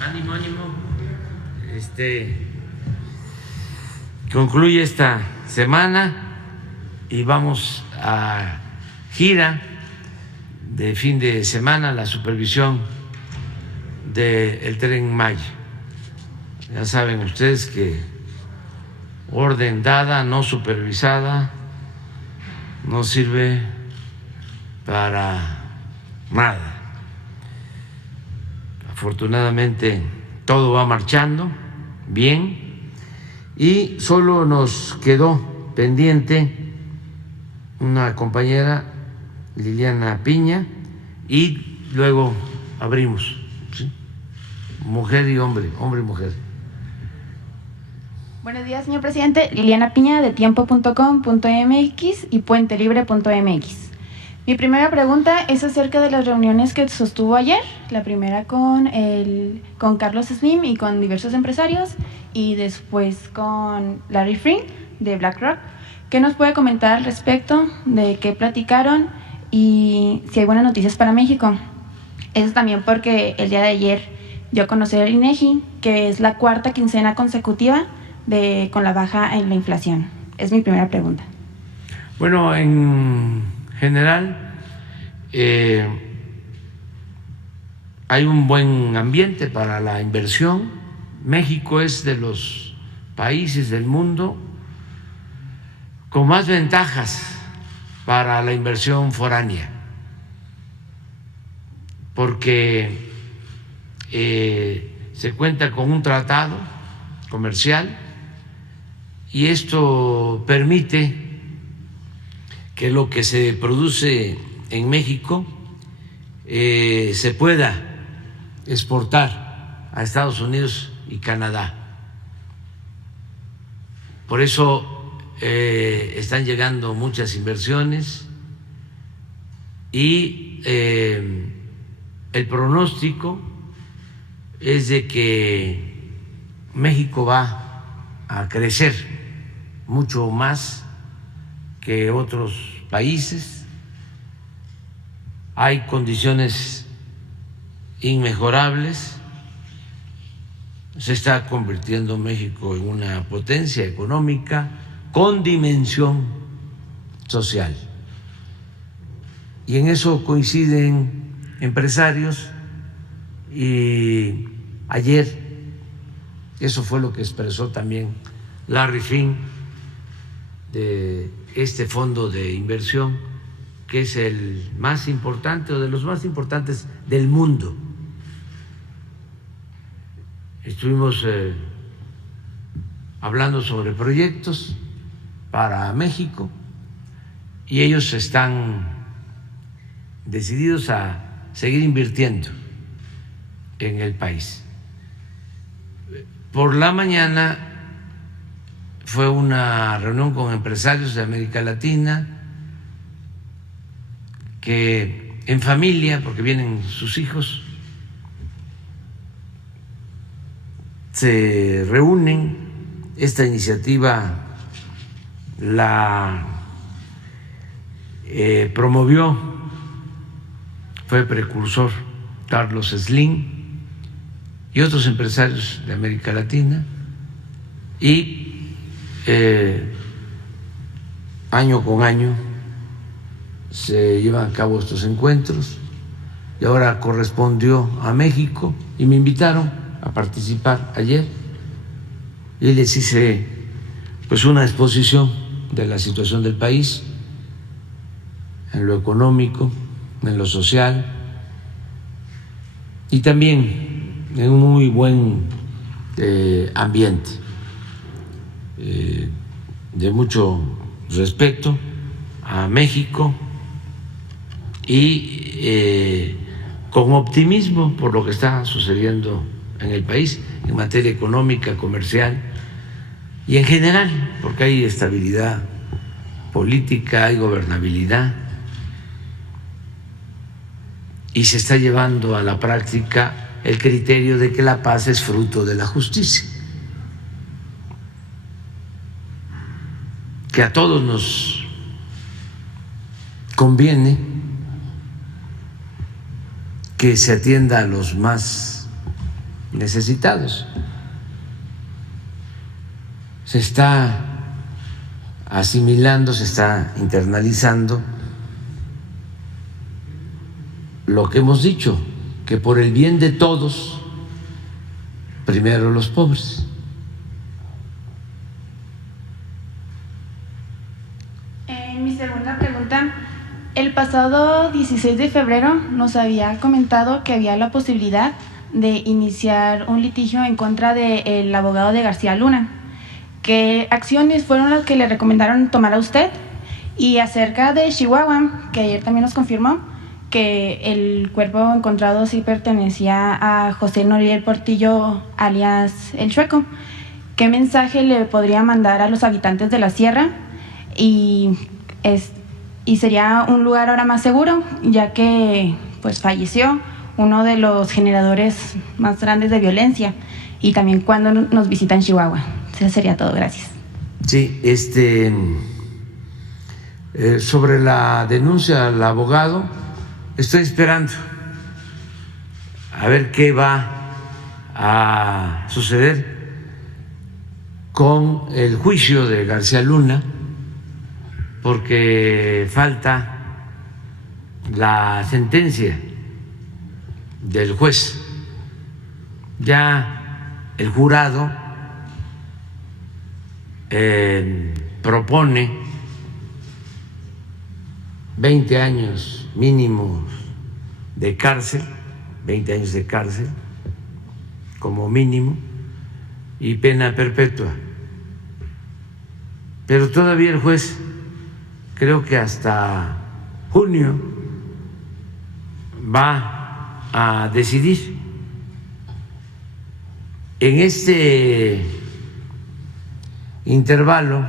Ánimo, ánimo. Concluye esta semana y vamos a gira de fin de semana, la supervisión del Tren Maya. Ya saben ustedes que orden dada, no supervisada, no sirve para nada. Afortunadamente todo va marchando bien y solo nos quedó pendiente una compañera, Liliana Piña, y luego abrimos, ¿sí? Mujer y hombre, hombre y mujer. Buenos días, señor presidente. Liliana Piña, de tiempo.com.mx y puentelibre.mx. Mi primera pregunta es acerca de las reuniones que sostuvo ayer. La primera con Carlos Slim y con diversos empresarios, y después con Larry Fink de BlackRock. ¿Qué nos puede comentar al respecto de qué platicaron y si hay buenas noticias para México? Eso también porque el día de ayer dio a conocer el INEGI que es la cuarta quincena consecutiva con la baja en la inflación. Es mi primera pregunta. Bueno, en general hay un buen ambiente para la inversión. México es de los países del mundo con más ventajas para la inversión foránea, porque se cuenta con un tratado comercial y esto permite que lo que se produce en México se pueda exportar a Estados Unidos y Canadá. Por eso están llegando muchas inversiones y el pronóstico es de que México va a crecer mucho más que otros países. Hay condiciones inmejorables. Se está convirtiendo México en una potencia económica con dimensión social. Y en eso coinciden empresarios, y ayer eso fue lo que expresó también Larry Fink de este fondo de inversión, que es el más importante o de los más importantes del mundo. Estuvimos hablando sobre proyectos para México y ellos están decididos a seguir invirtiendo en el país. Por la mañana fue una reunión con empresarios de América Latina que en familia, porque vienen sus hijos, se reúnen. Esta iniciativa la promovió, fue precursor Carlos Slim y otros empresarios de América Latina, y año con año se llevan a cabo estos encuentros, y ahora correspondió a México y me invitaron a participar ayer y les hice pues una exposición de la situación del país en lo económico, en lo social y también en un muy buen ambiente de mucho respeto a México y con optimismo por lo que está sucediendo en el país en materia económica, comercial y en general, porque hay estabilidad política, hay gobernabilidad y se está llevando a la práctica el criterio de que la paz es fruto de la justicia, que a todos nos conviene que se atienda a los más necesitados. Se está asimilando, se está internalizando lo que hemos dicho, que por el bien de todos, primero los pobres. Mi segunda pregunta, el pasado 16 de febrero nos había comentado que había la posibilidad de iniciar un litigio en contra del abogado de García Luna. ¿Qué acciones fueron las que le recomendaron tomar a usted? Y acerca de Chihuahua, que ayer también nos confirmó que el cuerpo encontrado sí pertenecía a José Noriel Portillo, alias El Chueco. ¿Qué mensaje le podría mandar a los habitantes de la sierra? Y sería un lugar ahora más seguro, ya que pues falleció uno de los generadores más grandes de violencia, y también cuando nos visitan Chihuahua. Eso sería todo, gracias. Sí, sobre la denuncia al abogado, estoy esperando a ver qué va a suceder con el juicio de García Luna, porque falta la sentencia del juez. Ya el jurado propone 20 años mínimos de cárcel, 20 años de cárcel como mínimo, y pena perpetua. Pero todavía el juez, creo que hasta junio, va a decidir. En este intervalo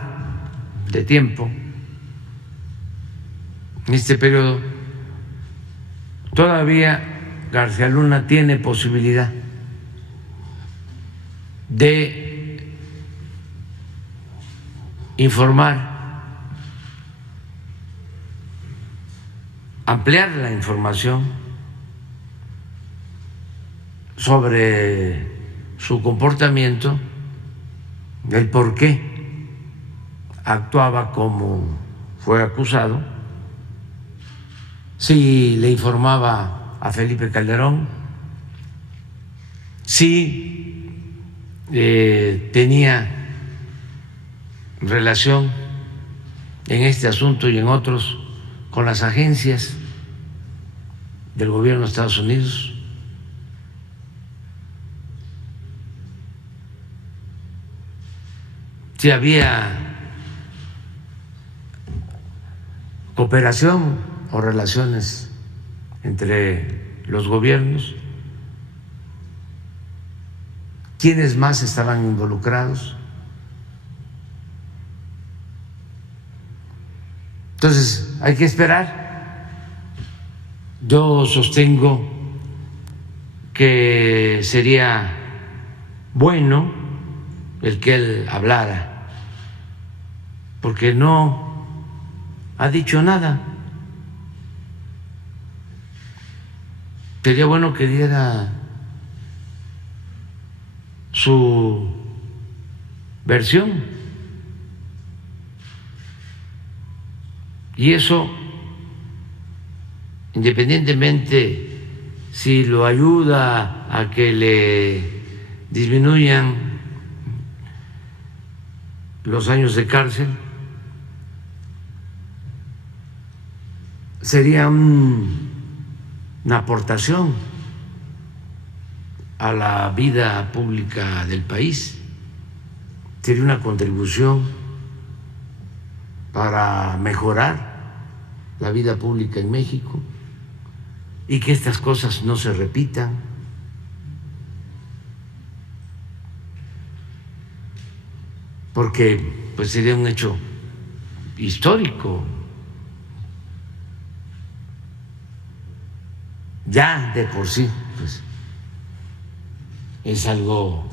de tiempo, en este periodo, todavía García Luna tiene posibilidad de informar, ampliar la información sobre su comportamiento, el por qué actuaba como fue acusado, si le informaba a Felipe Calderón, si tenía relación en este asunto y en otros con las agencias del gobierno de Estados Unidos. Si había cooperación o relaciones entre los gobiernos, quiénes más estaban involucrados. Entonces, hay que esperar. Yo sostengo que sería bueno el que él hablara, porque no ha dicho nada. Sería bueno que diera su versión. Y eso, independientemente si lo ayuda a que le disminuyan los años de cárcel, sería una aportación a la vida pública del país, sería una contribución para mejorar la vida pública en México y que estas cosas no se repitan. Porque pues sería un hecho histórico. Ya de por sí pues es algo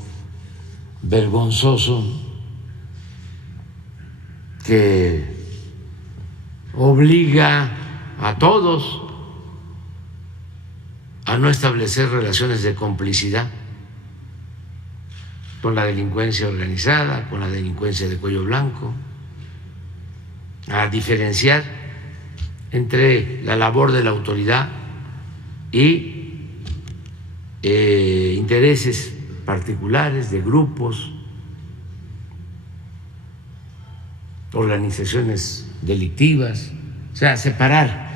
vergonzoso que obliga a todos a no establecer relaciones de complicidad con la delincuencia organizada, con la delincuencia de cuello blanco, a diferenciar entre la labor de la autoridad y intereses particulares de grupos, organizaciones delictivas, o sea, separar.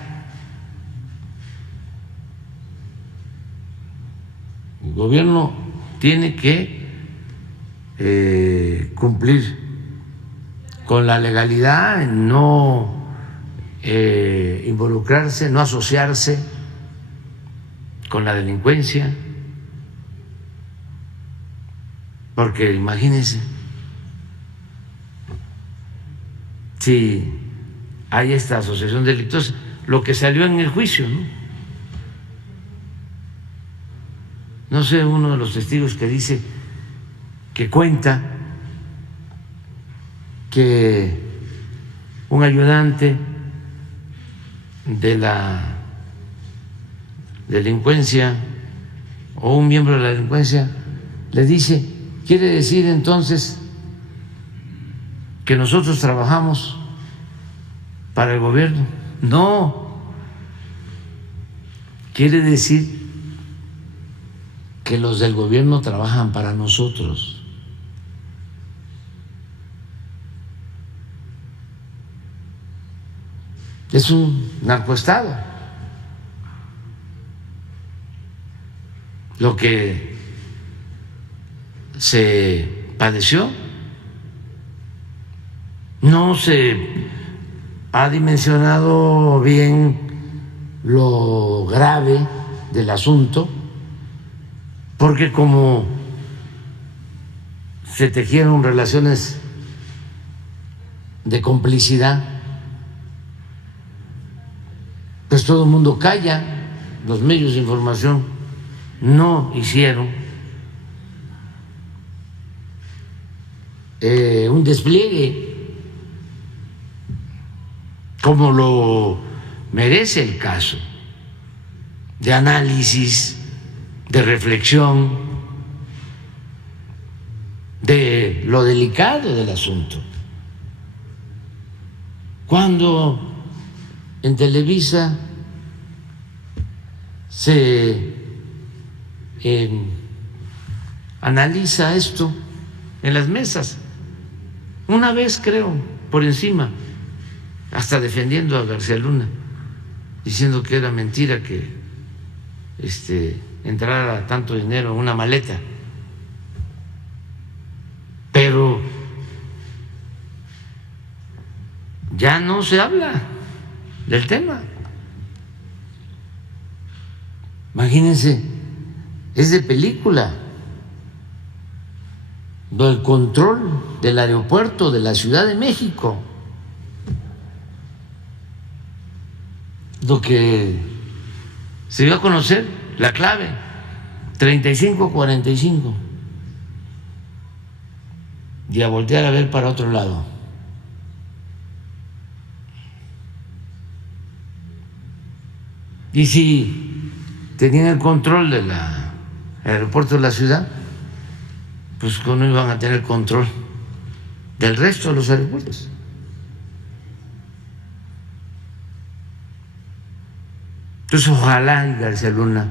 El gobierno tiene que cumplir con la legalidad, no involucrarse, no asociarse con la delincuencia, porque imagínense si hay esta asociación delictuosa, lo que salió en el juicio, ¿no? No sé, uno de los testigos que dice que cuenta que un ayudante de la delincuencia o un miembro de la delincuencia le dice: ¿quiere decir entonces que nosotros trabajamos para el gobierno? No, quiere decir que los del gobierno trabajan para nosotros. Es un narcoestado lo que se padeció. No se ha dimensionado bien lo grave del asunto, porque como se tejieron relaciones de complicidad, pues todo el mundo calla. Los medios de información no hicieron un despliegue como lo merece el caso, de análisis, de reflexión, de lo delicado del asunto. Cuando en Televisa se analiza esto en las mesas, una vez creo, por encima, hasta defendiendo a García Luna, diciendo que era mentira que entrara tanto dinero en una maleta. Pero ya no se habla del tema. Imagínense, es de película. El control del aeropuerto de la Ciudad de México, lo que se dio a conocer, la clave, 3545, y a voltear a ver para otro lado. Y si tenían el control del aeropuerto de la ciudad, pues no iban a tener control del resto de los aeropuertos. Entonces ojalá y García Luna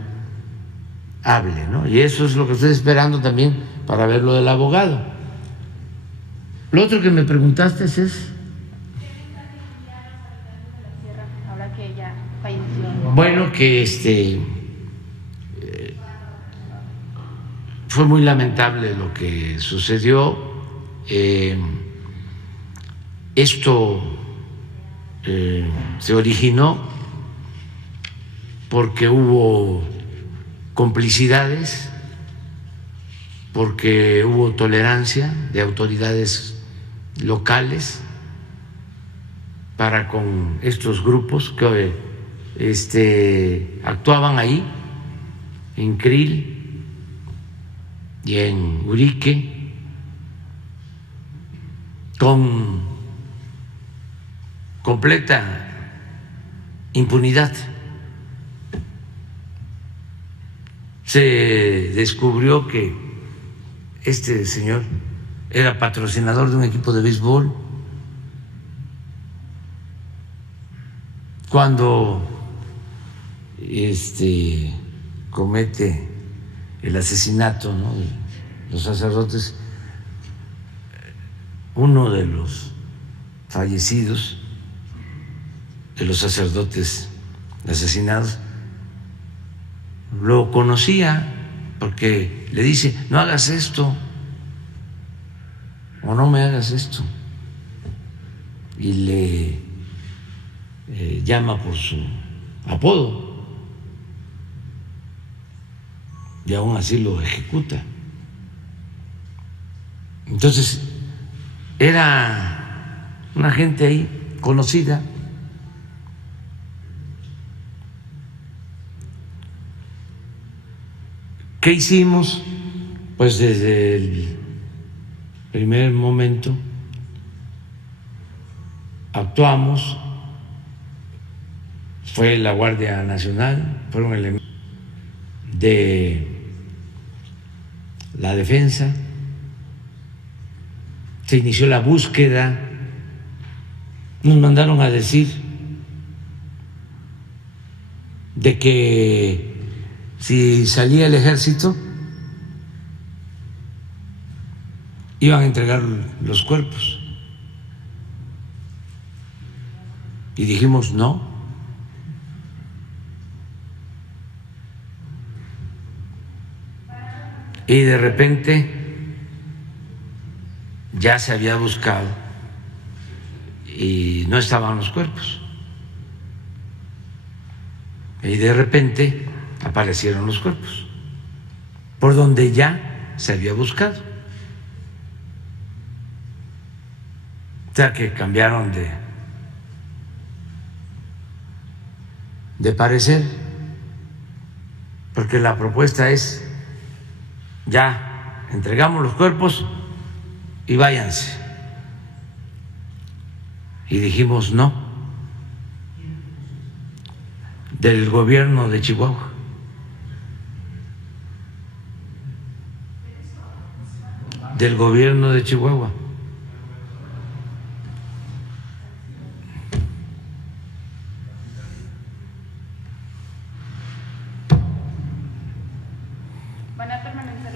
hable, ¿no? Y eso es lo que estoy esperando también para ver lo del abogado. Lo otro que me preguntaste es... Ahora que ella falleció. Bueno, que fue muy lamentable lo que sucedió. Esto se originó porque hubo complicidades, porque hubo tolerancia de autoridades locales para con estos grupos que actuaban ahí, en Krill y en Urique, con completa impunidad. se descubrió que este señor era patrocinador de un equipo de béisbol. Cuando comete el asesinato, ¿no?, de los sacerdotes, uno de los fallecidos, de los sacerdotes asesinados, lo conocía porque le dice: no hagas esto o no me hagas esto, y le llama por su apodo y aún así lo ejecuta. Entonces era una gente ahí conocida. ¿Qué hicimos? Pues desde el primer momento actuamos. Fue la Guardia Nacional, fueron elementos de la defensa, se inició la búsqueda, nos mandaron a decir de que si salía el ejército iban a entregar los cuerpos, y dijimos no. Y de repente ya se había buscado y no estaban los cuerpos. Y de repente aparecieron los cuerpos por donde ya se había buscado. O sea que cambiaron de parecer, porque la propuesta es: ya entregamos los cuerpos y váyanse. Y dijimos no. Del gobierno de Chihuahua. Del gobierno de Chihuahua.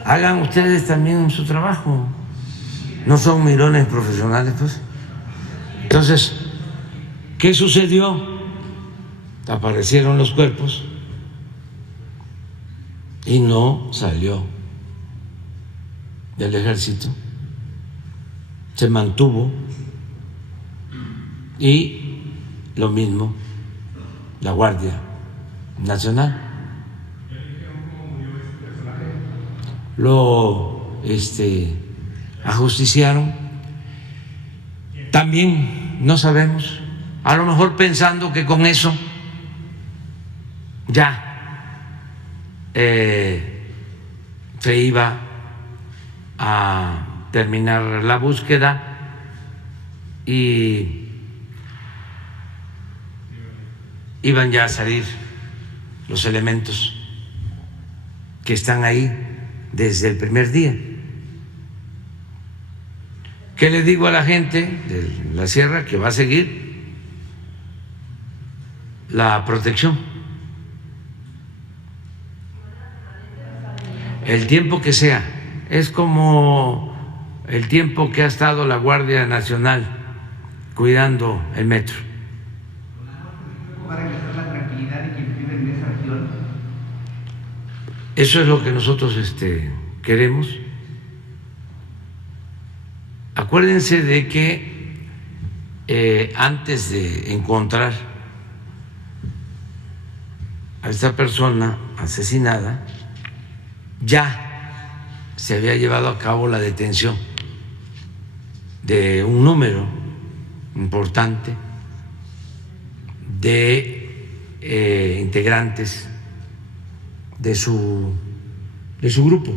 Hagan ustedes también su trabajo. No son mirones profesionales, pues. Entonces, ¿qué sucedió? Aparecieron los cuerpos y no salió del ejército, se mantuvo. Y lo mismo la Guardia Nacional. Lo ajusticiaron. También no sabemos, a lo mejor pensando que con eso ya se iba a terminar la búsqueda y iban ya a salir los elementos que están ahí desde el primer día. ¿Qué le digo a la gente de la sierra? Que va a seguir la protección el tiempo que sea. Es como el tiempo que ha estado la Guardia Nacional cuidando el metro. ¿Va a regresar la tranquilidad de quienes viven en esa región? Eso es lo que nosotros queremos. Acuérdense de que antes de encontrar a esta persona asesinada, ya se había llevado a cabo la detención de un número importante de integrantes de su grupo.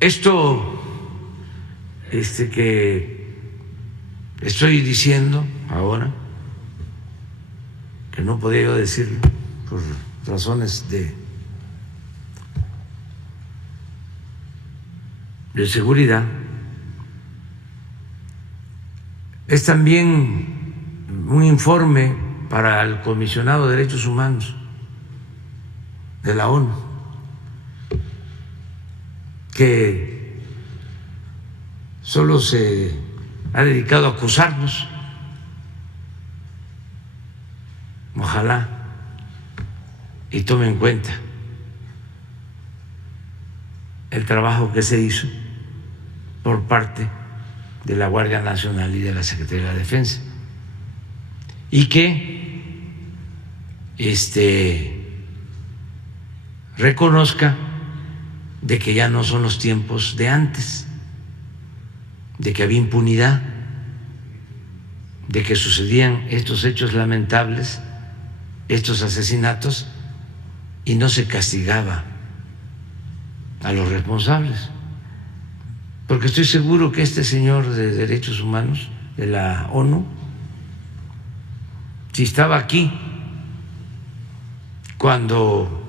Esto que estoy diciendo ahora, que no podía yo decirlo por razones de seguridad, es también un informe para el Comisionado de Derechos Humanos de la ONU, que solo se ha dedicado a acusarnos. Ojalá y tome en cuenta el trabajo que se hizo por parte de la Guardia Nacional y de la Secretaría de la Defensa, y que reconozca de que ya no son los tiempos de antes, de que había impunidad, de que sucedían estos hechos lamentables, estos asesinatos, y no se castigaba a los responsables. Porque estoy seguro que este señor de Derechos Humanos de la ONU, si estaba aquí cuando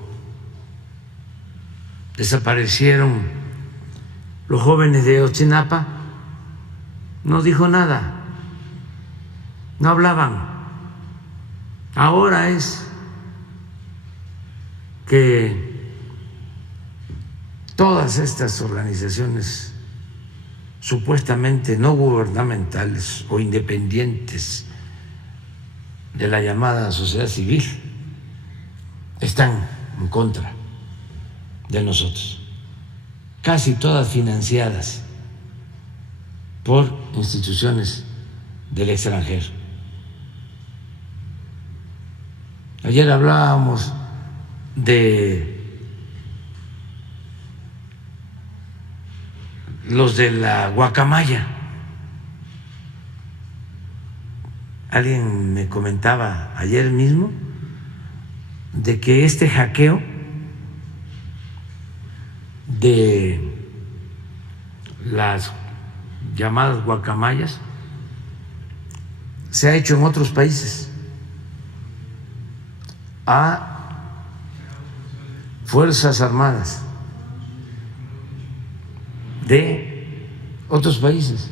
desaparecieron los jóvenes de Ayotzinapa, no dijo nada, no hablaban. Ahora es que todas estas organizaciones supuestamente no gubernamentales o independientes de la llamada sociedad civil están en contra de nosotros, casi todas financiadas por instituciones del extranjero. Ayer hablábamos de los de la guacamaya. Alguien me comentaba ayer mismo de que este hackeo de las llamadas guacamayas se ha hecho en otros países a Fuerzas Armadas de otros países.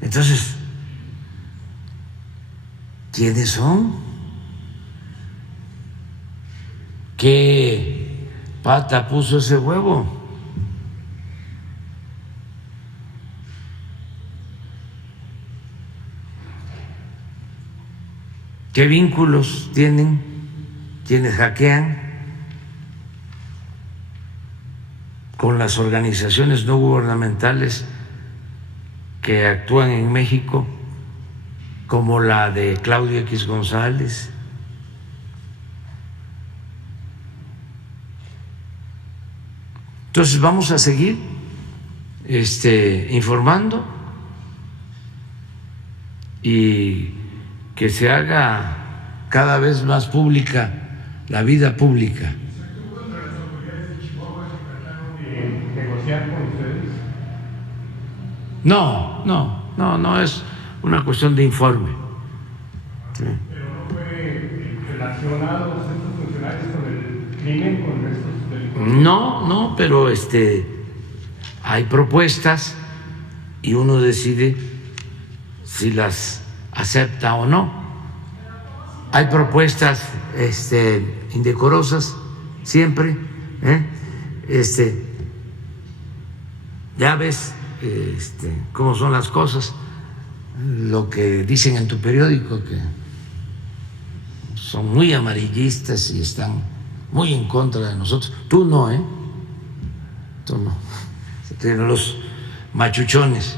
Entonces, ¿quiénes son? ¿Qué pata puso ese huevo? ¿Qué vínculos tienen quienes hackean con las organizaciones no gubernamentales que actúan en México, como la de Claudio X González? Entonces vamos a seguir informando y que se haga cada vez más pública la vida pública. ¿Contra las autoridades de Chihuahua que trataron de negociar con ustedes? No, es una cuestión de informe. Sí. Pero no fue relacionados estos funcionarios con el crimen, con estos delincuentes. No, pero hay propuestas y uno decide si las acepta o no. Hay propuestas indecorosas siempre, ya ves cómo son las cosas, lo que dicen en tu periódico, que son muy amarillistas y están muy en contra de nosotros. Tú no, tú no. Los machuchones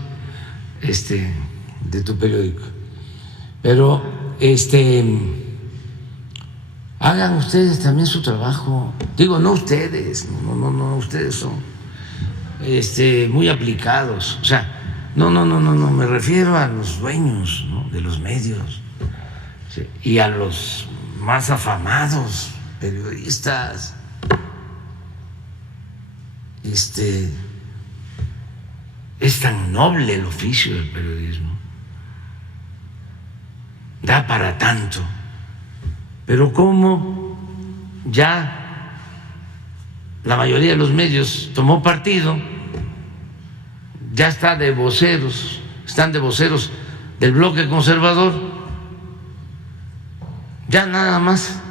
de tu periódico. Pero hagan ustedes también su trabajo. Digo, no ustedes, no, ustedes son muy aplicados. O sea, no, me refiero a los dueños, ¿no?, de los medios, ¿sí?, y a los más afamados periodistas. Es tan noble el oficio del periodismo, da para tanto, pero como ya la mayoría de los medios tomó partido, ya están de voceros del bloque conservador, ya nada más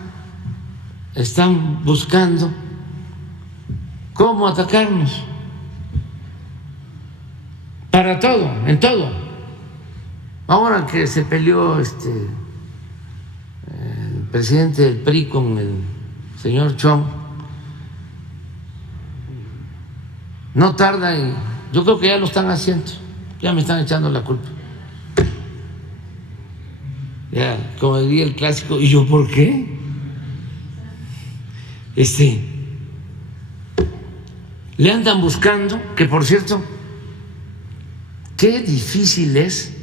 están buscando cómo atacarnos para todo, en todo. Ahora que se peleó el presidente del PRI con el señor Chong, no tarda y yo creo que ya lo están haciendo, ya me están echando la culpa. Ya, como diría el clásico, ¿y yo por qué? Le andan buscando, que por cierto, qué difícil es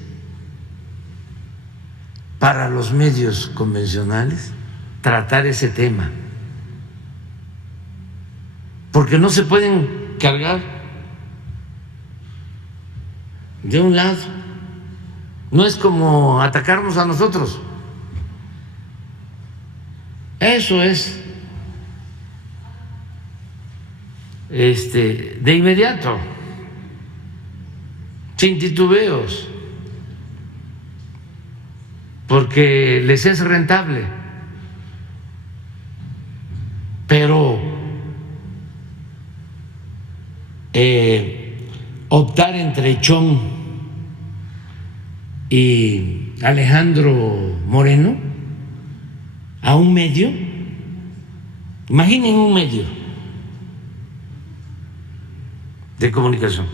para los medios convencionales tratar ese tema, porque no se pueden cargar de un lado, no es como atacarnos a nosotros, eso es de inmediato, sin titubeos, porque les es rentable. Pero optar entre Chong y Alejandro Moreno a un medio, imaginen un medio de comunicación,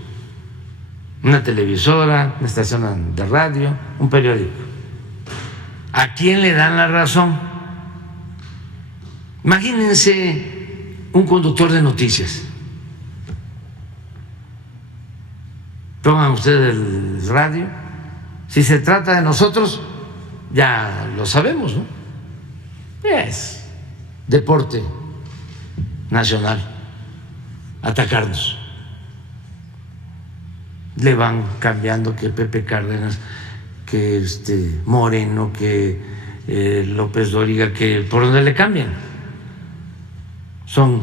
una televisora, una estación de radio, un periódico. ¿A quién le dan la razón? Imagínense un conductor de noticias. Pongan ustedes el radio. Si se trata de nosotros, ya lo sabemos, ¿no? Es deporte nacional atacarnos. Le van cambiando que Pepe Cárdenas, que Moreno, que López Dóriga, que por donde le cambian son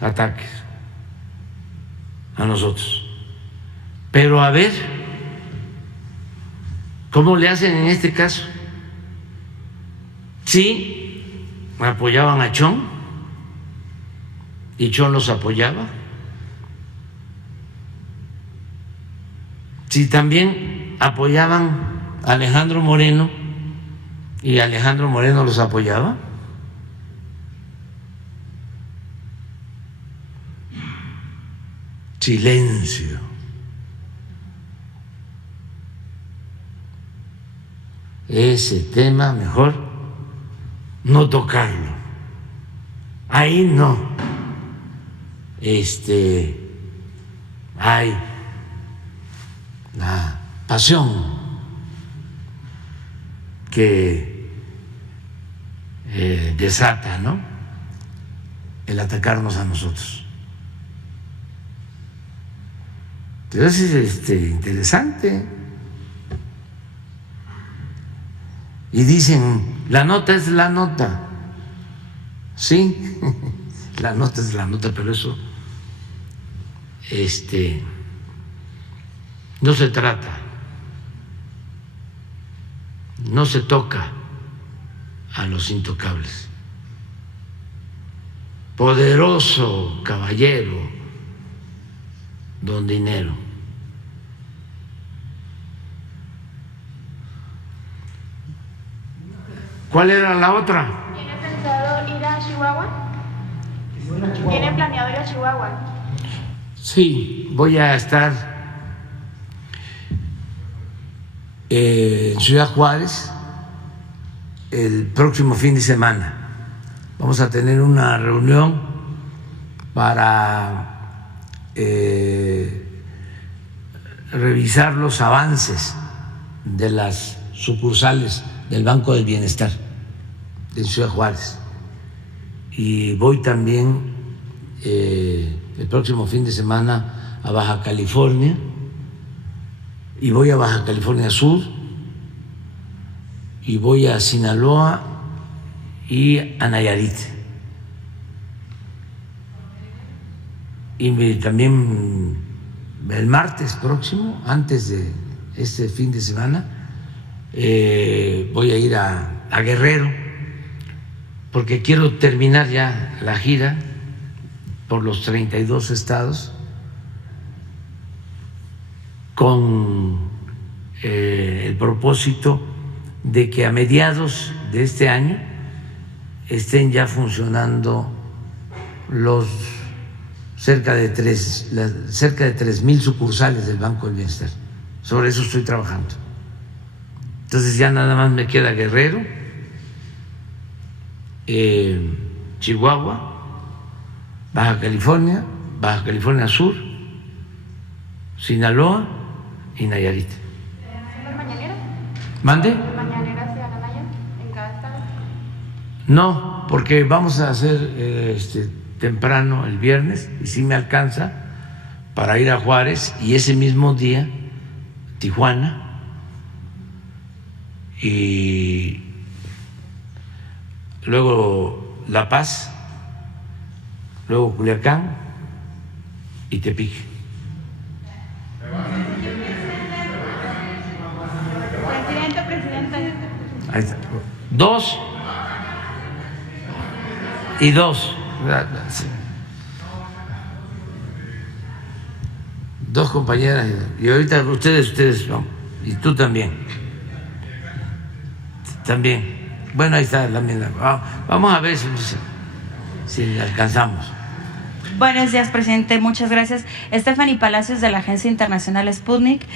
ataques a nosotros. Pero a ver cómo le hacen en este caso. Sí, apoyaban a Chong y Chong los apoyaba. Si también apoyaban a Alejandro Moreno y Alejandro Moreno los apoyaba. Silencio. Ese tema mejor no tocarlo. Ahí no. Hay la pasión que desata, ¿no?, el atacarnos a nosotros. Entonces es interesante. Y dicen, la nota es la nota. Sí, la nota es la nota, pero eso no se trata, no se toca a los intocables. Poderoso caballero, don Dinero. ¿Cuál era la otra? ¿Tiene pensado ir a Chihuahua? ¿Tiene planeado ir a Chihuahua? Sí, voy a estar en Ciudad Juárez el próximo fin de semana. Vamos a tener una reunión para revisar los avances de las sucursales del Banco del Bienestar de Ciudad Juárez. Y voy también el próximo fin de semana a Baja California y voy a Baja California Sur, y voy a Sinaloa y a Nayarit. Y también el martes próximo, antes de este fin de semana, voy a ir a Guerrero, porque quiero terminar ya la gira por los 32 estados con el propósito de que a mediados de este año estén ya funcionando los cerca de 3,000 sucursales del Banco del Bienestar. Sobre eso estoy trabajando. Entonces ya nada más me queda Guerrero, Chihuahua, Baja California Sur, Sinaloa y Nayarit. ¿Las mañaneras? ¿Mande? ¿Las mañaneras se harán allá, en cada estado? No, porque vamos a hacer temprano el viernes, y sí me alcanza para ir a Juárez, y ese mismo día Tijuana, y luego La Paz, luego Culiacán y Tepic. Presidenta. Ahí está. 2 y 2. Dos compañeras, y ahorita ustedes, no, y tú también. Bueno, ahí está la misma. Vamos a ver si alcanzamos. Buenos días, presidente. Muchas gracias. Stephanie Palacios, de la Agencia Internacional Sputnik.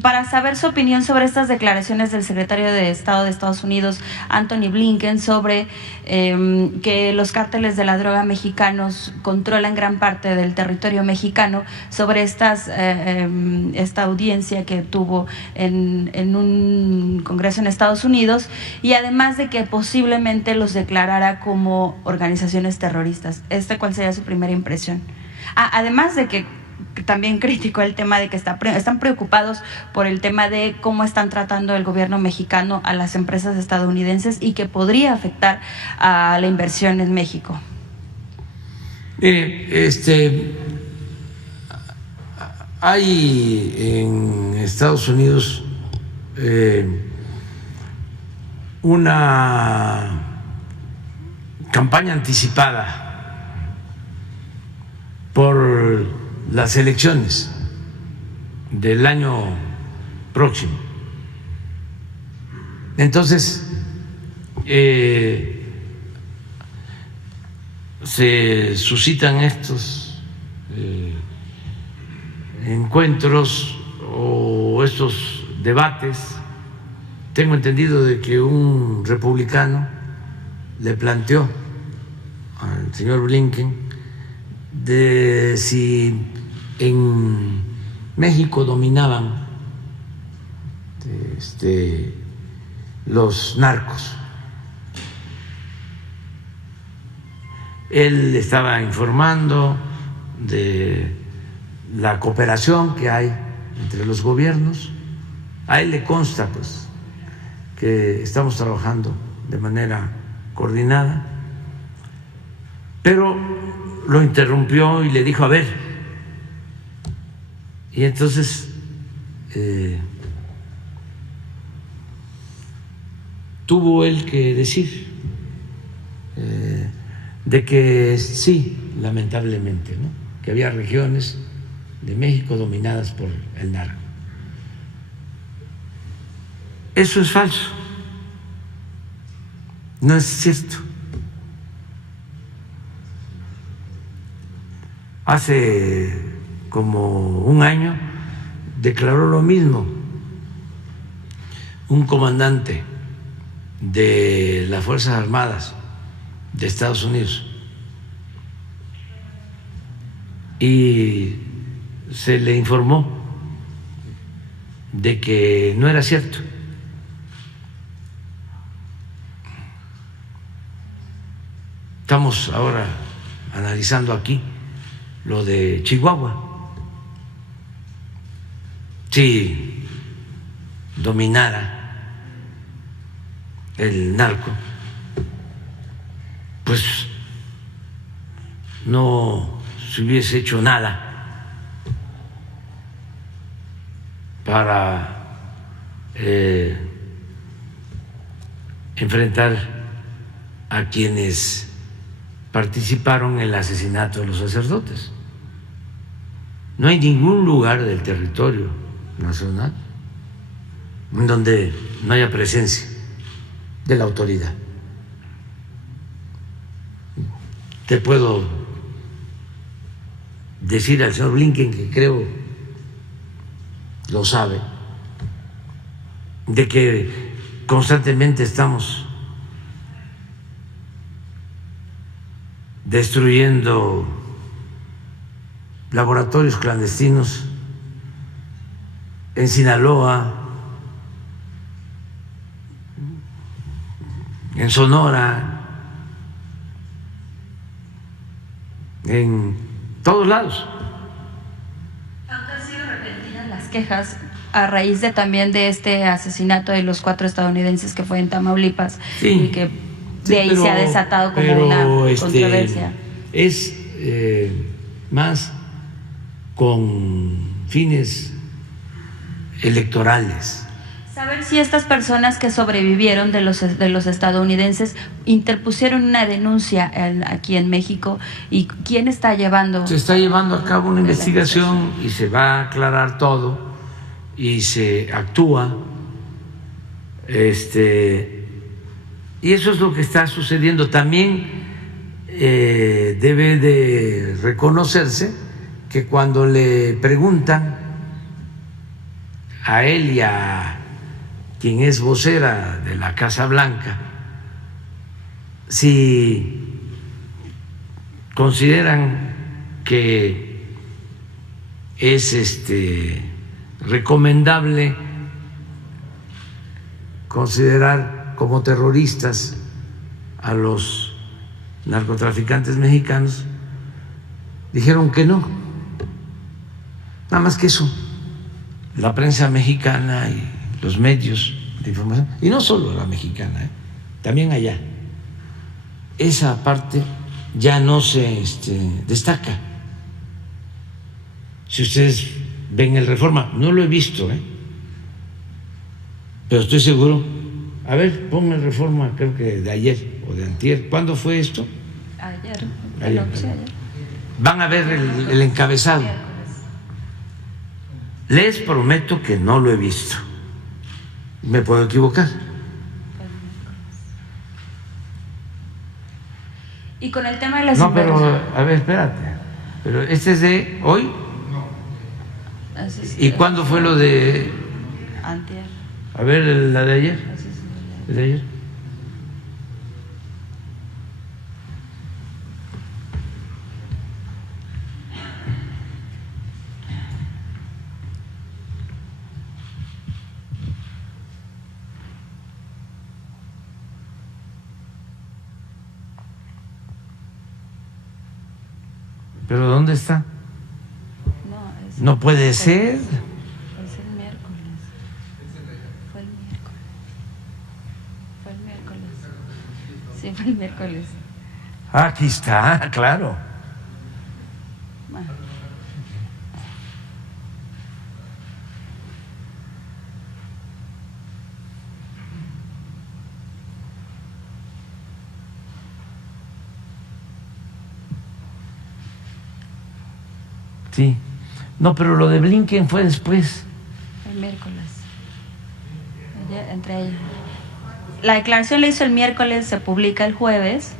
Para saber su opinión sobre estas declaraciones del secretario de Estado de Estados Unidos, Anthony Blinken, sobre que los cárteles de la droga mexicanos controlan gran parte del territorio mexicano, sobre esta audiencia que tuvo en un congreso en Estados Unidos, y además de que posiblemente los declarara como organizaciones terroristas. ¿Cuál sería su primera impresión? Además de que también criticó el tema de que están preocupados por el tema de cómo están tratando el gobierno mexicano a las empresas estadounidenses y que podría afectar a la inversión en México. Hay en Estados Unidos una campaña anticipada por las elecciones del año próximo. Entonces, se suscitan estos encuentros o estos debates. Tengo entendido de que un republicano le planteó al señor Blinken de si en México dominaban los narcos. Él estaba informando de la cooperación que hay entre los gobiernos. A él le consta, pues, que estamos trabajando de manera coordinada, pero lo interrumpió y le dijo: a ver. Y entonces tuvo él que decir de que sí, lamentablemente, ¿no?, que había regiones de México dominadas por el narco. Eso es falso, no es cierto. Hace como un año declaró lo mismo un comandante de las Fuerzas Armadas de Estados Unidos, y se le informó de que no era cierto. Estamos ahora analizando aquí lo de Chihuahua. Si dominara el narco, pues no se hubiese hecho nada para enfrentar a quienes participaron en el asesinato de los sacerdotes. No hay ningún lugar del territorio nacional en donde no haya presencia de la autoridad. Te puedo decir al señor Blinken, que creo lo sabe, de que constantemente estamos destruyendo laboratorios clandestinos en Sinaloa, en Sonora, en todos lados. Aunque han sido repentinas las quejas a raíz de también de este asesinato de los 4 estadounidenses que fue en Tamaulipas, Sí, y que de ahí se ha desatado como una controversia. Es más con fines electorales. Saber si estas personas que sobrevivieron de los estadounidenses interpusieron una denuncia aquí en México, y quién está llevando. Se está llevando a cabo una investigación y se va a aclarar todo y se actúa. Y eso es lo que está sucediendo. También debe de reconocerse que cuando le preguntan a él y a quien es vocera de la Casa Blanca si consideran que es recomendable considerar como terroristas a los narcotraficantes mexicanos, dijeron que no. Nada más que eso, la prensa mexicana y los medios de información, y no solo la mexicana, también allá, esa parte ya no se destaca. Si ustedes ven el Reforma, no lo he visto, pero estoy seguro. A ver, ponme el Reforma, creo que de ayer o de antier. ¿Cuándo fue esto? Ayer. Van a ver el encabezado. Les prometo que no lo he visto. Me puedo equivocar. Y con el tema de las No, pero a ver, espérate. Pero este es de hoy. ¿Y cuándo fue lo de? Antier. A ver, la de ayer. ¿El de ayer? ¿Pero dónde está? No puede ser. Es el miércoles. Fue el miércoles. Sí, fue el miércoles. Aquí está, claro. Bueno. Sí. No, pero lo de Blinken fue después. El miércoles. Entre ellos. La declaración la hizo el miércoles, se publica el jueves.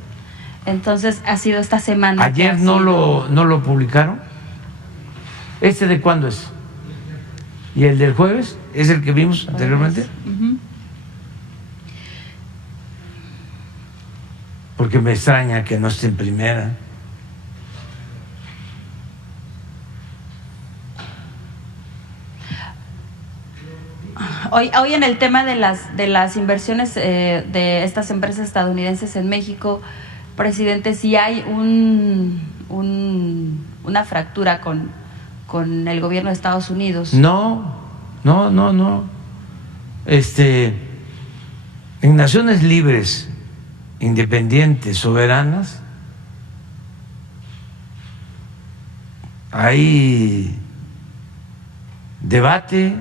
Entonces ha sido esta semana. ¿Ayer no lo publicaron? ¿Este de cuándo es? ¿Y el del jueves? ¿Es el que vimos anteriormente? Uh-huh. Porque me extraña que no esté en primera. Hoy en el tema de las inversiones de estas empresas estadounidenses en México, presidente, si hay una fractura con el gobierno de Estados Unidos. No. En naciones libres, independientes, soberanas, hay debate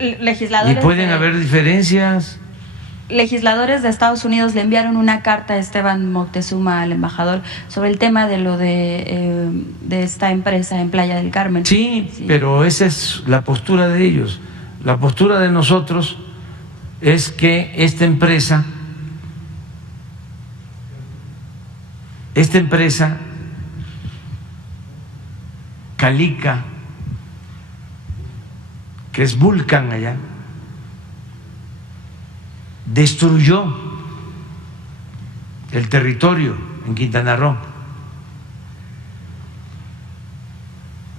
y pueden haber diferencias. Legisladores de Estados Unidos le enviaron una carta a Esteban Moctezuma, al embajador, sobre el tema de lo de esta empresa en Playa del Carmen. Sí, pero esa es la postura de ellos. La postura de nosotros es que esta empresa Calica, que es Vulcan allá, destruyó el territorio en Quintana Roo.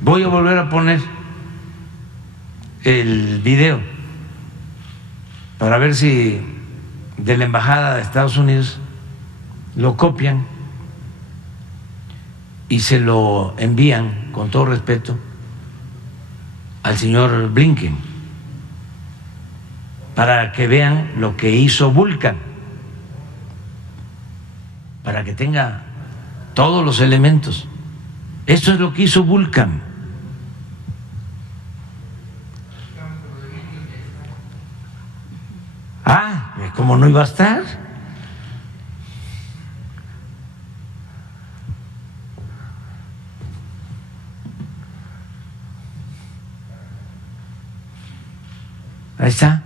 Voy a volver a poner el video para ver si de la Embajada de Estados Unidos lo copian y se lo envían, con todo respeto, al señor Blinken, para que vean lo que hizo Vulcan, para que tenga todos los elementos. Esto es lo que hizo Vulcan. ¿Cómo no iba a estar? Ahí está.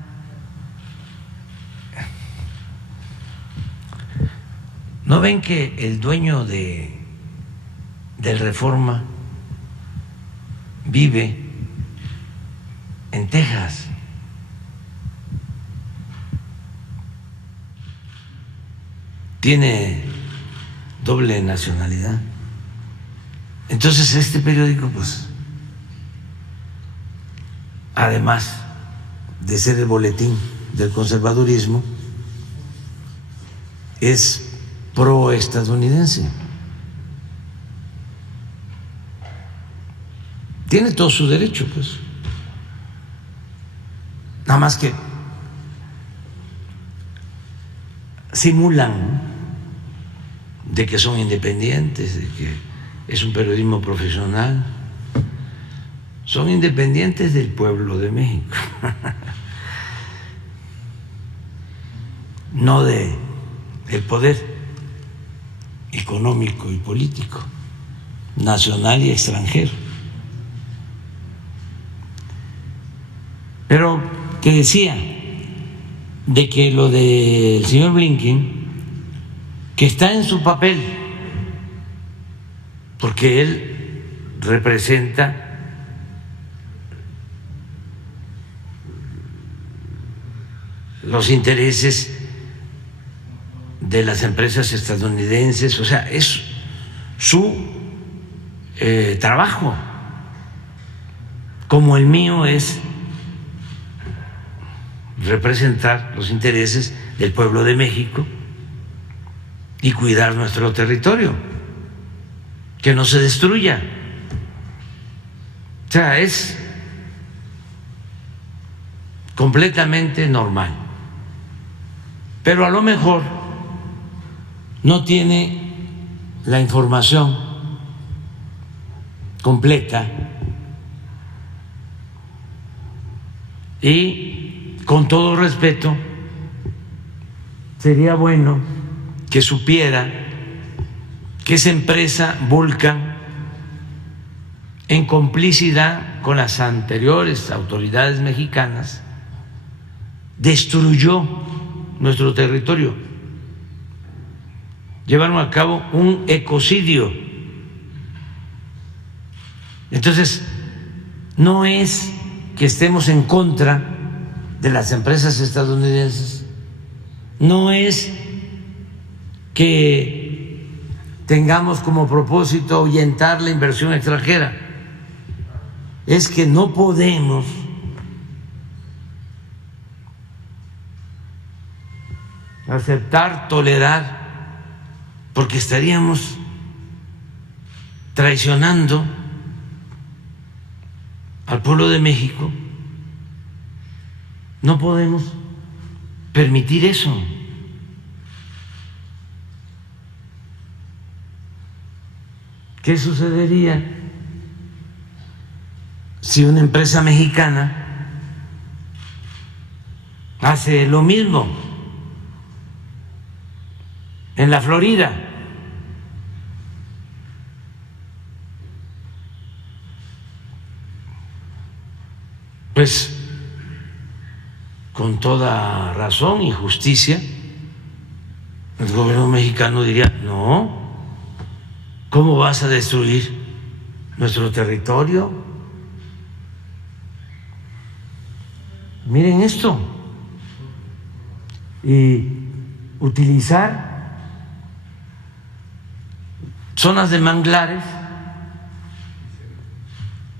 ¿No ven que el dueño del Reforma vive en Texas? Tiene doble nacionalidad. Entonces este periódico, pues, además de ser el boletín del conservadurismo, es pro-estadounidense. Tiene todo su derecho, pues. Nada más que simulan de que son independientes, de que es un periodismo profesional. Son independientes del pueblo de México, no del poder económico y político, nacional y extranjero. Pero te decía de que lo del señor Blinken, que está en su papel, porque él representa los intereses de las empresas estadounidenses, o sea, es su trabajo, como el mío es representar los intereses del pueblo de México y cuidar nuestro territorio, que no se destruya. O sea, es completamente normal. Pero a lo mejor no tiene la información completa y, con todo respeto, sería bueno que supiera que esa empresa Vulcan, en complicidad con las anteriores autoridades mexicanas, destruyó nuestro territorio. Llevaron a cabo un ecocidio. Entonces, no es que estemos en contra de las empresas estadounidenses, no es que tengamos como propósito ahuyentar la inversión extranjera, es que no podemos aceptar, tolerar, porque estaríamos traicionando al pueblo de México No podemos permitir eso. ¿Qué sucedería si una empresa mexicana hace lo mismo en la Florida? Pues con toda razón y justicia, el gobierno mexicano diría: no, ¿cómo vas a destruir nuestro territorio? Miren esto. Y utilizar zonas de manglares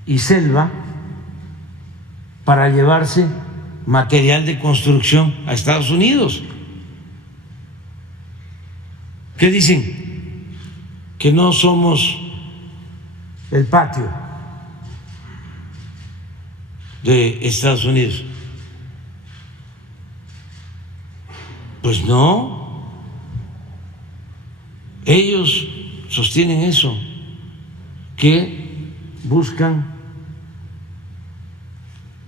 y selva para llevarse material de construcción a Estados Unidos. ¿Qué dicen? Que no somos el patio de Estados Unidos. Pues no, ellos sostienen eso, que buscan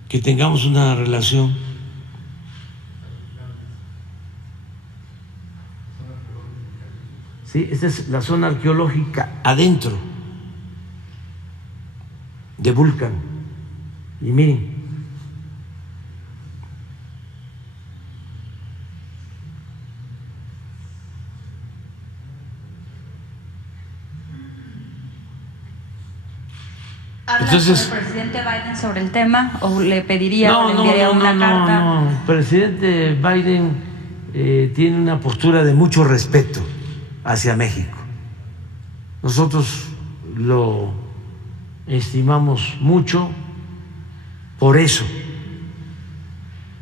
que tengamos una relación sí, esta es la zona arqueológica adentro de Vulcan. Y miren, entonces, ¿habla con el presidente Biden sobre el tema o le pediría o le enviaría una carta? No, el presidente Biden tiene una postura de mucho respeto hacia México. Nosotros lo estimamos mucho por eso.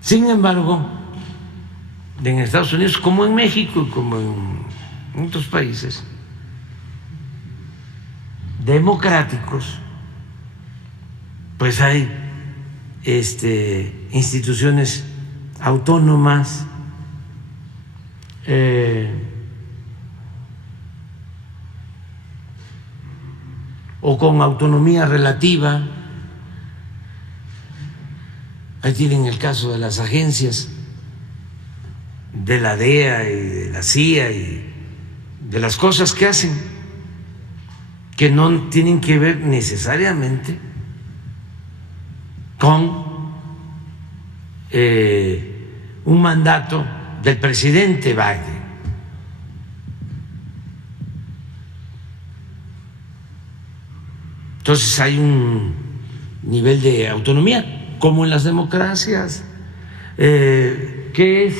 Sin embargo, en Estados Unidos, como en México y como en otros países democráticos, pues hay instituciones autónomas, o con autonomía relativa. Ahí tienen el caso de las agencias de la DEA y de la CIA y de las cosas que hacen, que no tienen que ver necesariamente con un mandato del presidente Biden. Entonces hay un nivel de autonomía, como en las democracias. ¿Qué es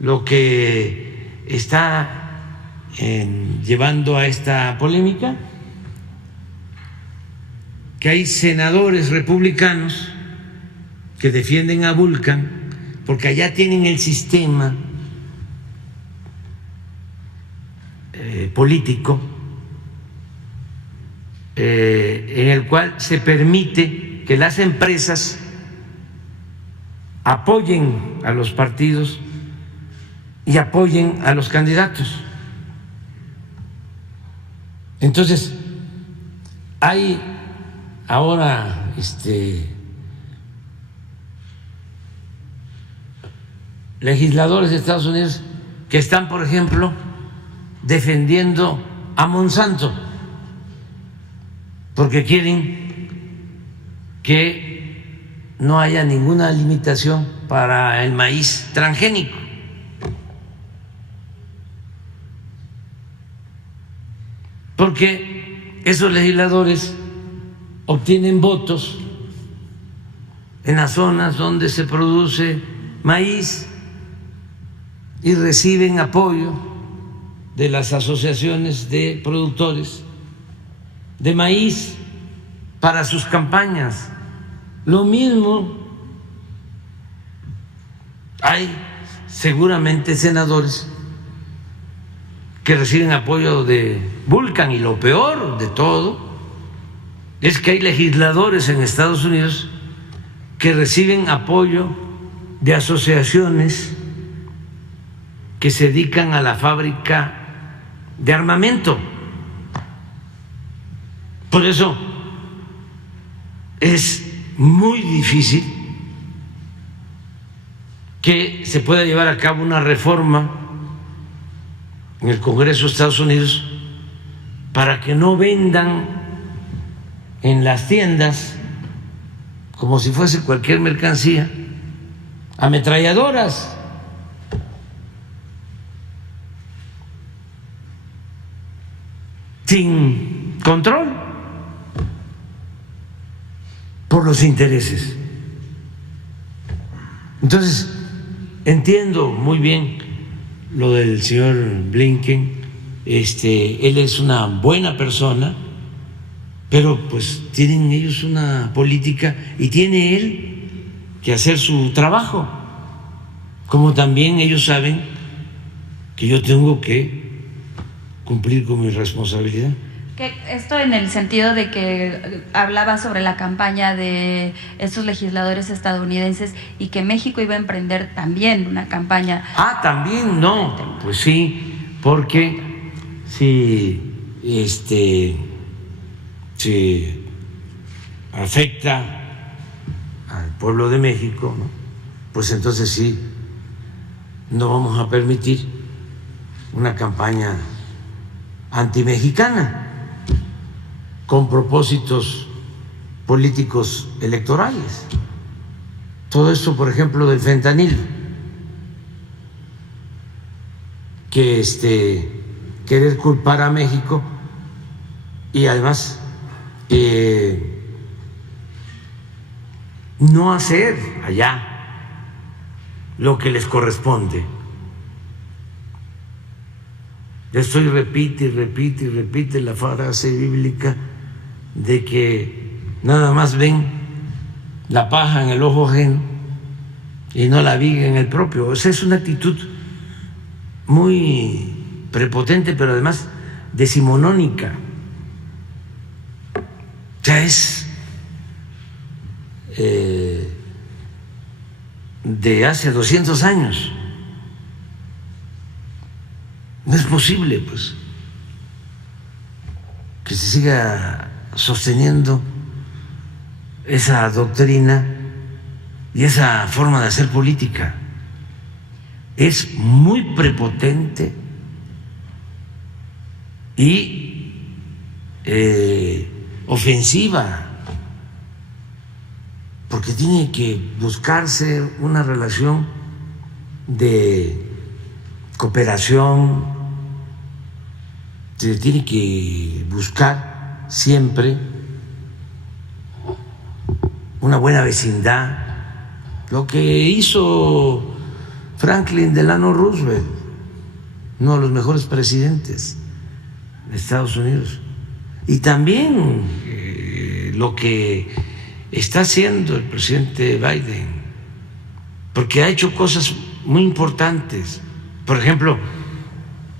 lo que está llevando a esta polémica? Que hay senadores republicanos que defienden a Vulcan porque allá tienen el sistema político en el cual se permite que las empresas apoyen a los partidos y apoyen a los candidatos. Entonces, hay ahora legisladores de Estados Unidos que están, por ejemplo, defendiendo a Monsanto porque quieren que no haya ninguna limitación para el maíz transgénico. Porque esos legisladores obtienen votos en las zonas donde se produce maíz y reciben apoyo de las asociaciones de productores de maíz para sus campañas. Lo mismo, hay seguramente senadores que reciben apoyo de Vulcan, y lo peor de todo es que hay legisladores en Estados Unidos que reciben apoyo de asociaciones que se dedican a la fábrica de armamento. Por eso es muy difícil que se pueda llevar a cabo una reforma en el Congreso de Estados Unidos para que no vendan en las tiendas, como si fuese cualquier mercancía, ametralladoras. Sin control por los intereses. Entonces, entiendo muy bien lo del señor Blinken. Él es una buena persona, pero pues tienen ellos una política y tiene él que hacer su trabajo, como también ellos saben que yo tengo que cumplir con mi responsabilidad. Que esto en el sentido de que hablaba sobre la campaña de estos legisladores estadounidenses y que México iba a emprender también una campaña. Ah, también no, pues sí, porque si se afecta al pueblo de México, ¿no?, pues entonces sí, no vamos a permitir una campaña antimexicana con propósitos políticos electorales. Todo esto, por ejemplo, del fentanilo, que querer culpar a México y además no hacer allá lo que les corresponde. Estoy repite y repite y repite la frase bíblica de que nada más ven la paja en el ojo ajeno y no la viga en el propio. O sea, es una actitud muy prepotente, pero además decimonónica. Ya es de hace 200 años. No es posible, pues, que se siga sosteniendo esa doctrina y esa forma de hacer política. Es muy prepotente y ofensiva, porque tiene que buscarse una relación de cooperación, se tiene que buscar siempre una buena vecindad, lo que hizo Franklin Delano Roosevelt, uno de los mejores presidentes de Estados Unidos, y también lo que está haciendo el presidente Biden, porque ha hecho cosas muy importantes. Por ejemplo,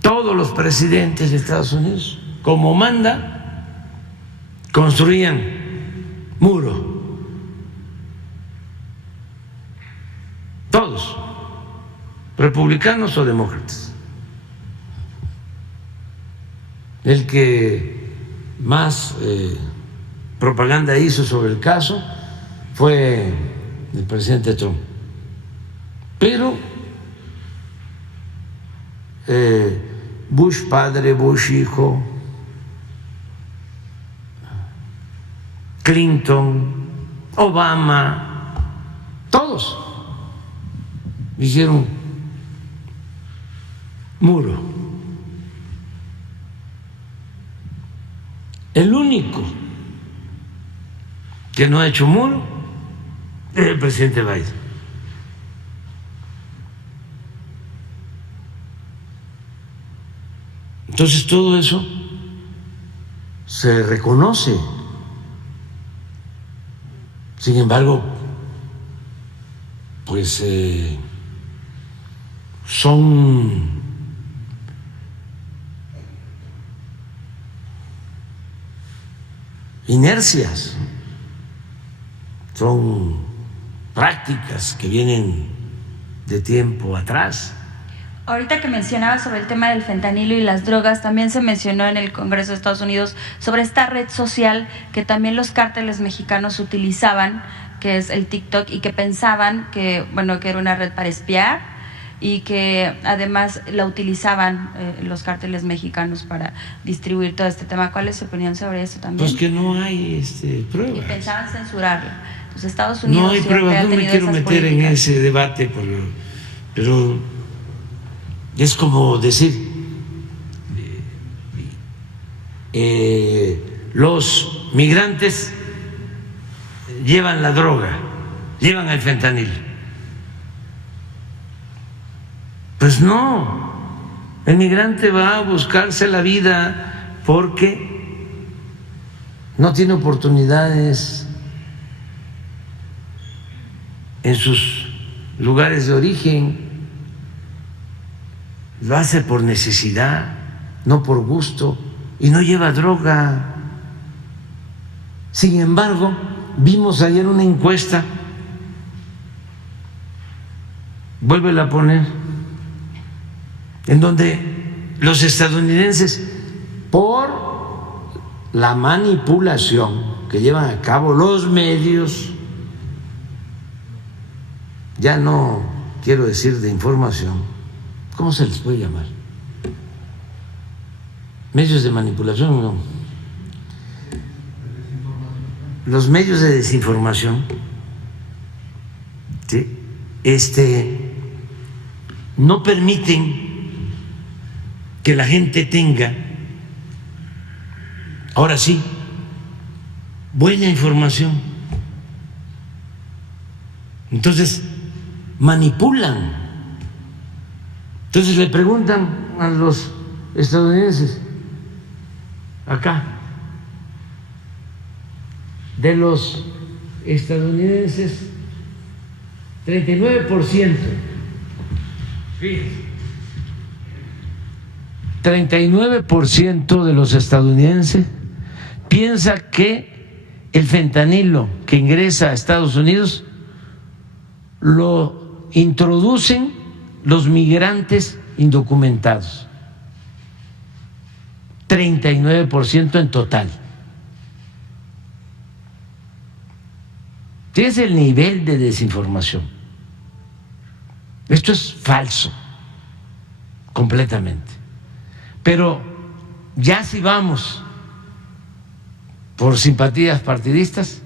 todos los presidentes de Estados Unidos, como manda, construían muro. Todos, republicanos o demócratas. El que más propaganda hizo sobre el caso fue el presidente Trump. Pero Bush padre, Bush hijo, Clinton, Obama, todos hicieron muro. El único que no ha hecho muro es el presidente Biden. Entonces todo eso se reconoce. Sin embargo, pues son inercias, son prácticas que vienen de tiempo atrás. Ahorita que mencionaba sobre el tema del fentanilo y las drogas, también se mencionó en el Congreso de Estados Unidos sobre esta red social que también los cárteles mexicanos utilizaban, que es el TikTok, y que pensaban que, bueno, que era una red para espiar y que además la utilizaban los cárteles mexicanos para distribuir todo este tema. ¿Cuál es su opinión sobre eso también? Pues que no hay pruebas. Y pensaban censurarla. Entonces Estados Unidos no hay pruebas, no me quiero meter en ese debate, pero es como decir, los migrantes llevan la droga, llevan el fentanilo. Pues no, el migrante va a buscarse la vida porque no tiene oportunidades en sus lugares de origen, lo hace por necesidad, no por gusto, y no lleva droga. Sin embargo, vimos ayer una encuesta, vuélvela a poner, en donde los estadounidenses, por la manipulación que llevan a cabo los medios, ya no quiero decir de información, ¿cómo se les puede llamar? Medios de manipulación, no. Los medios de desinformación, ¿sí? No permiten que la gente tenga, ahora sí, buena información. Entonces, manipulan. Entonces le preguntan a los estadounidenses, acá, de los estadounidenses, 39%, fíjense, 39% de los estadounidenses piensa que el fentanilo que ingresa a Estados Unidos lo introducen los migrantes indocumentados. 39% en total. ¿Qué es el nivel de desinformación? Esto es falso, completamente. Pero ya si vamos por simpatías partidistas,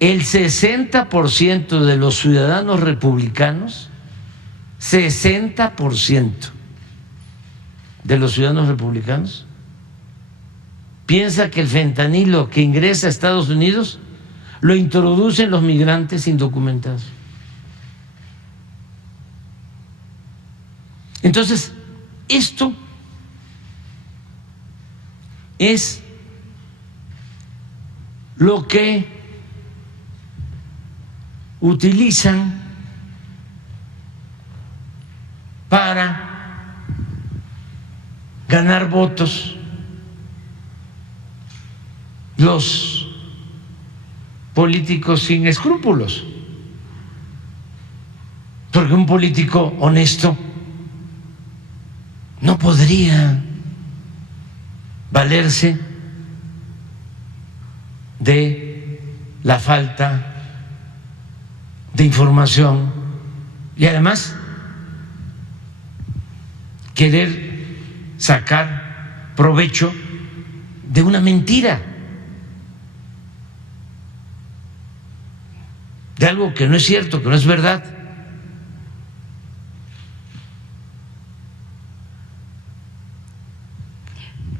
el 60% de los ciudadanos republicanos, 60% de los ciudadanos republicanos piensa que el fentanilo que ingresa a Estados Unidos lo introducen los migrantes indocumentados. Entonces, esto es lo que utilizan para ganar votos los políticos sin escrúpulos, porque un político honesto no podría valerse de la falta de información y además querer sacar provecho de una mentira, de algo que no es cierto, que no es verdad.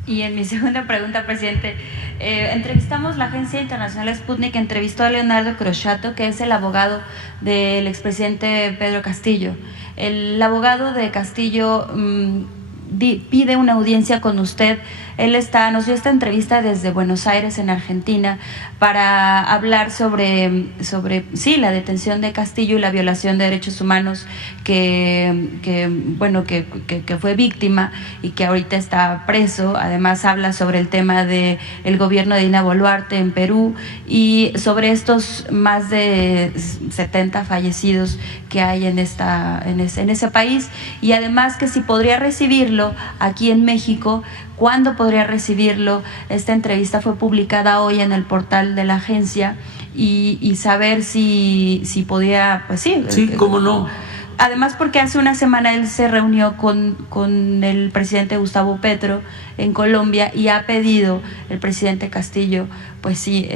Y en mi segunda pregunta, presidente, entrevistamos la agencia internacional Sputnik, entrevistó a Leonardo Crociato, que es el abogado del expresidente Pedro Castillo. El abogado de Castillo pide una audiencia con usted Él nos dio esta entrevista desde Buenos Aires, en Argentina, para hablar sobre la detención de Castillo y la violación de derechos humanos que fue víctima y que ahorita está preso. Además habla sobre el tema del gobierno de Dina Boluarte en Perú y sobre estos más de 70 fallecidos que hay en ese país, y además que si podría recibirlo aquí en México, ¿cuándo podría recibirlo? Esta entrevista fue publicada hoy en el portal de la agencia y saber si podía, pues sí. Sí, cómo no. Además, porque hace una semana él se reunió con el presidente Gustavo Petro en Colombia y ha pedido el presidente Castillo, pues sí,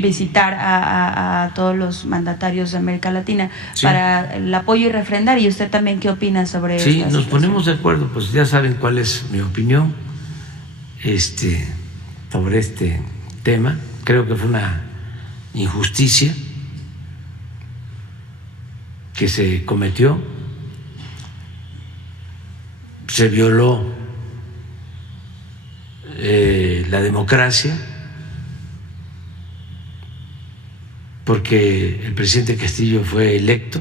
visitar a todos los mandatarios de América Latina para el apoyo y refrendar. ¿Y usted también qué opina sobre eso? Sí, nos ponemos de acuerdo, pues ya saben cuál es mi opinión sobre este tema. Creo que fue una injusticia que se cometió, se violó la democracia, porque el presidente Castillo fue electo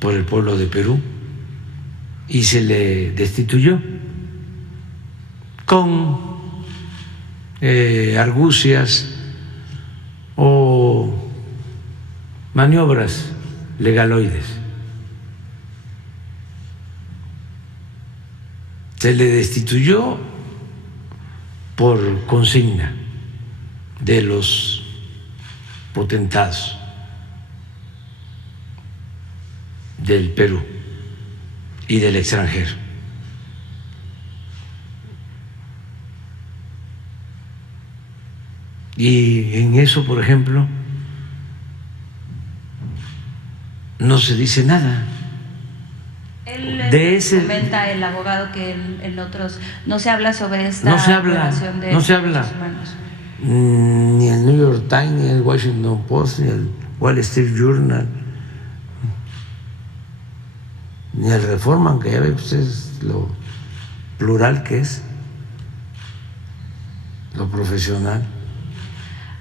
por el pueblo de Perú y se le destituyó con argucias o maniobras legaloides. Se le destituyó por consigna de los potentados del Perú y del extranjero. Y en eso, por ejemplo, no se dice nada. Comenta el abogado que en otros no se habla sobre esta violación de derechos humanos. Ni el New York Times, ni el Washington Post, ni el Wall Street Journal, ni el Reforma, aunque ya ven ustedes lo plural que es, lo profesional.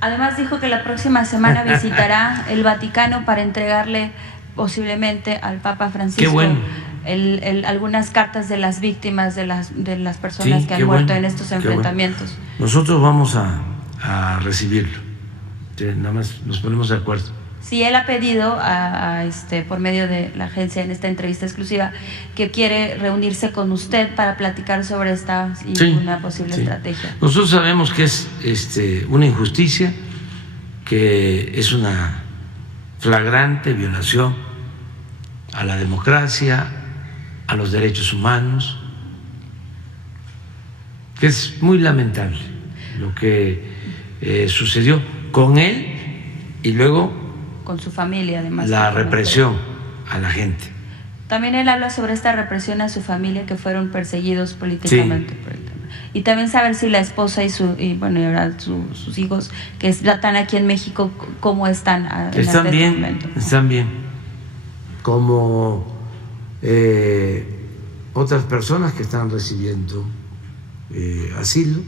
Además dijo que la próxima semana visitará el Vaticano para entregarle posiblemente al Papa Francisco algunas cartas de las víctimas de las personas que han muerto en estos enfrentamientos. Bueno. Nosotros vamos a recibirlo. Nada más nos ponemos de acuerdo. Sí, él ha pedido por medio de la agencia en esta entrevista exclusiva que quiere reunirse con usted para platicar sobre esta una posible estrategia. Nosotros sabemos que es una injusticia, que es una flagrante violación a la democracia, a los derechos humanos, que es muy lamentable lo que sucedió con él y luego con su familia, además. La represión a la gente. También él habla sobre esta represión a su familia, que fueron perseguidos políticamente. Y también saber si la esposa y ahora sus hijos, que están aquí en México, ¿cómo están? Están bien, están bien. Como otras personas que están recibiendo asilo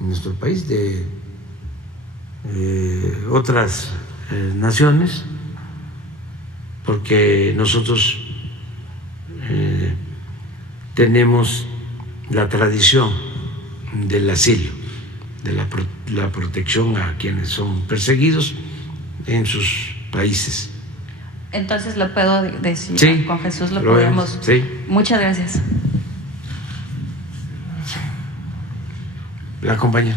en nuestro país, de otras naciones, porque nosotros tenemos la tradición del asilo, de la protección a quienes son perseguidos en sus países. Entonces lo puedo decir, con Jesús lo podemos. Sí. Muchas gracias. La compañera.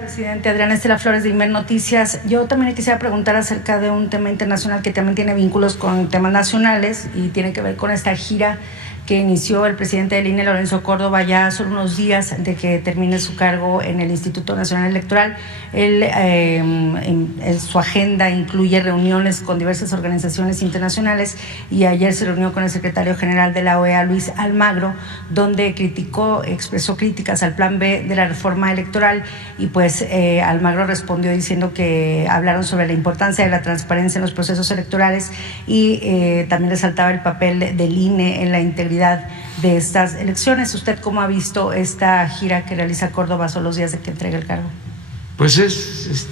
Presidente, Adriana Estela Flores de Imer Noticias. Yo también le quisiera preguntar acerca de un tema internacional que también tiene vínculos con temas nacionales y tiene que ver con esta gira que inició el presidente del INE, Lorenzo Córdoba, ya son unos días de que termine su cargo en el Instituto Nacional Electoral. Él, en su agenda incluye reuniones con diversas organizaciones internacionales y ayer se reunió con el secretario general de la OEA, Luis Almagro, donde expresó críticas al plan B de la reforma electoral y pues Almagro respondió diciendo que hablaron sobre la importancia de la transparencia en los procesos electorales y también resaltaba el papel del INE en la integridad de estas elecciones. ¿Usted cómo ha visto esta gira que realiza Córdoba a los días de que entregue el cargo? Pues es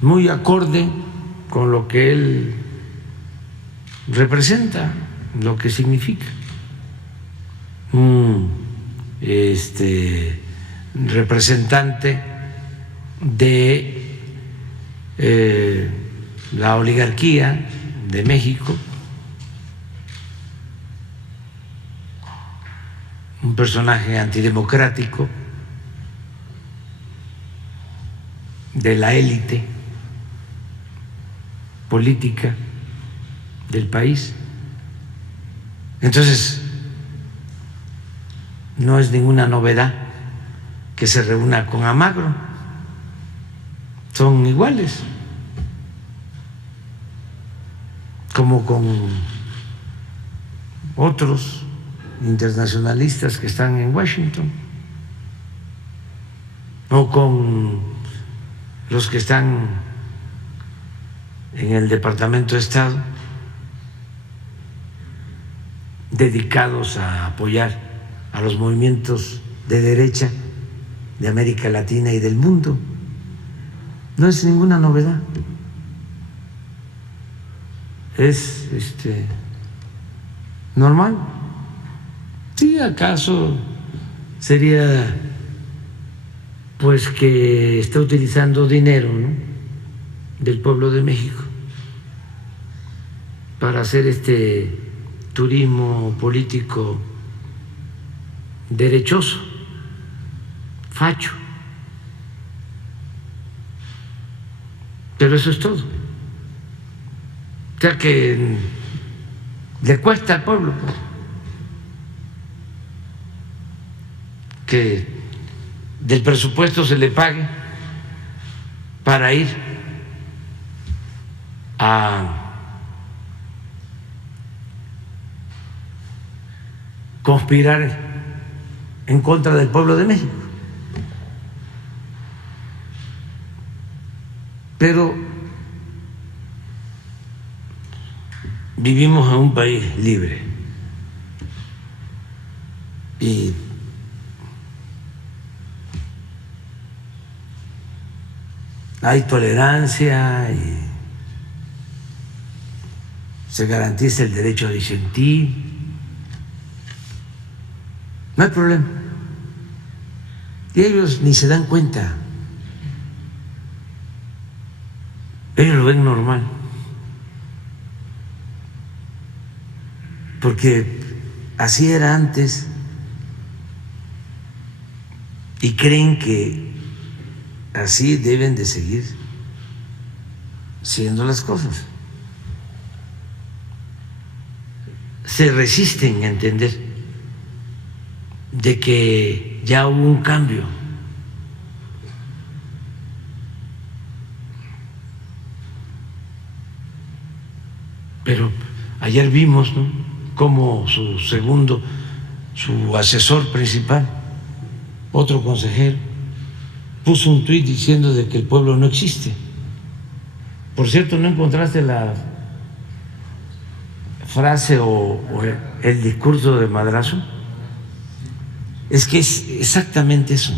muy acorde con lo que él representa, lo que significa un representante de la oligarquía de México, un personaje antidemocrático de la élite política del país. Entonces, no es ninguna novedad que se reúna con Almagro, son iguales, como con otros internacionalistas que están en Washington, o con los que están en el Departamento de Estado, dedicados a apoyar a los movimientos de derecha de América Latina y del mundo. No es ninguna novedad. Es normal. Sí, acaso sería pues que está utilizando dinero, ¿no?, del pueblo de México para hacer turismo político derechoso, facho. Pero eso es todo. O sea que le cuesta al pueblo que del presupuesto se le pague para ir a conspirar en contra del pueblo de México. Pero vivimos en un país libre y hay tolerancia y se garantiza el derecho a disentir. No hay problema. Y ellos ni se dan cuenta. Ellos lo ven normal. Porque así era antes. Y creen que así deben de seguir siendo las cosas. Se resisten a entender de que ya hubo un cambio. Pero ayer vimos, ¿no?, cómo su asesor principal, otro consejero, puso un tuit diciendo de que el pueblo no existe. Por cierto, ¿no encontraste la frase o el discurso de Madrazo? Es que es exactamente eso.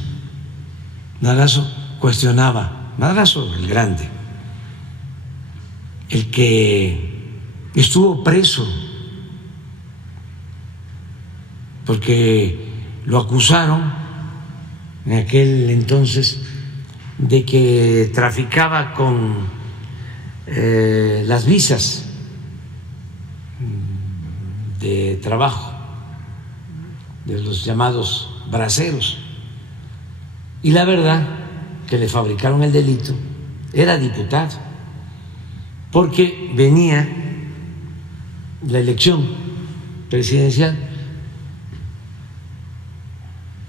Madrazo cuestionaba, Madrazo el grande, el que estuvo preso porque lo acusaron en aquel entonces de que traficaba con las visas de trabajo de los llamados braceros. Y la verdad que le fabricaron el delito, era diputado, porque venía la elección presidencial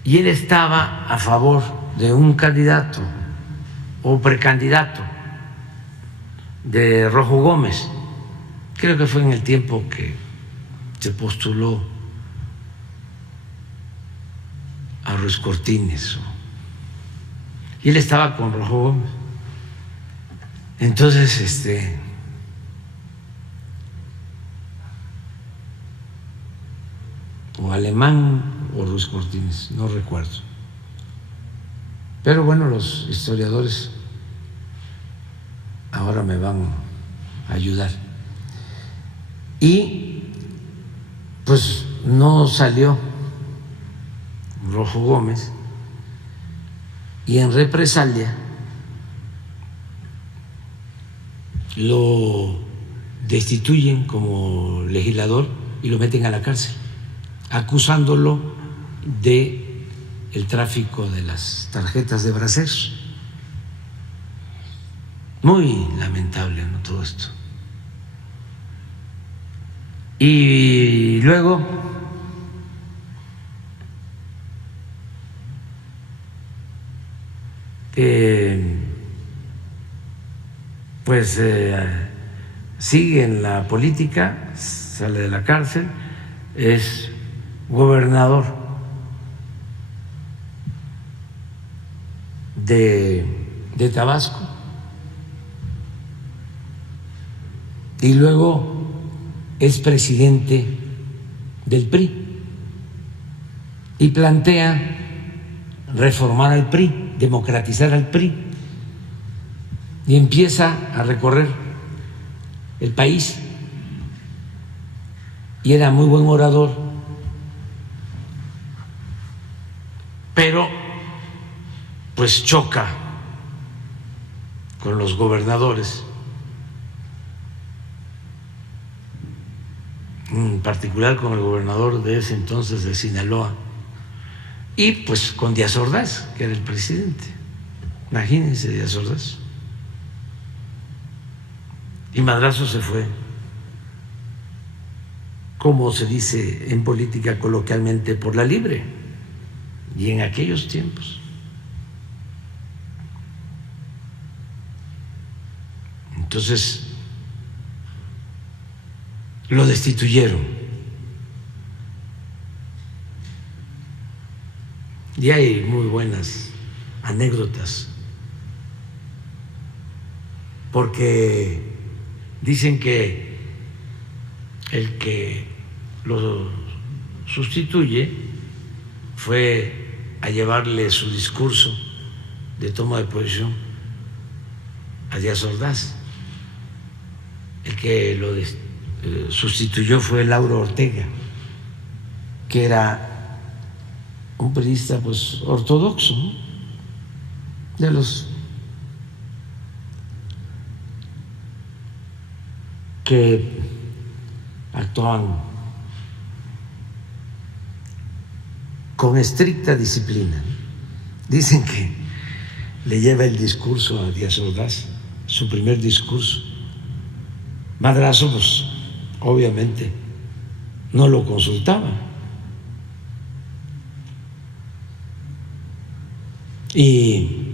y él estaba a favor de un candidato o precandidato de Rojo Gómez. Creo que fue en el tiempo que se postuló a Ruiz Cortines, y él estaba con Rojo Gómez. Entonces, o Alemán o Ruiz Cortines, no recuerdo. Pero bueno, los historiadores ahora me van a ayudar. Y pues no salió Rojo Gómez, y en represalia lo destituyen como legislador y lo meten a la cárcel, acusándolo de el tráfico de las tarjetas de braceros. Muy lamentable, ¿no?, todo esto. Y luego pues sigue en la política, sale de la cárcel, es gobernador de Tabasco, y luego es presidente del PRI y plantea reformar al PRI, democratizar al PRI, y empieza a recorrer el país, y era muy buen orador, pero pues choca con los gobernadores, en particular con el gobernador de ese entonces de Sinaloa, y pues con Díaz Ordaz, que era el presidente. Imagínense, Díaz Ordaz. Y Madrazo se fue, como se dice en política coloquialmente, por la libre, y en aquellos tiempos. Entonces lo destituyeron. Y hay muy buenas anécdotas, porque dicen que el que lo sustituye fue a llevarle su discurso de toma de posición a Díaz Ordaz. El que lo sustituyó fue Lauro Ortega, que era un periodista pues ortodoxo, ¿no?, de los que actuaban con estricta disciplina. Dicen que le lleva el discurso a Díaz Ordaz, su primer discurso. Madrazo, pues obviamente no lo consultaba, y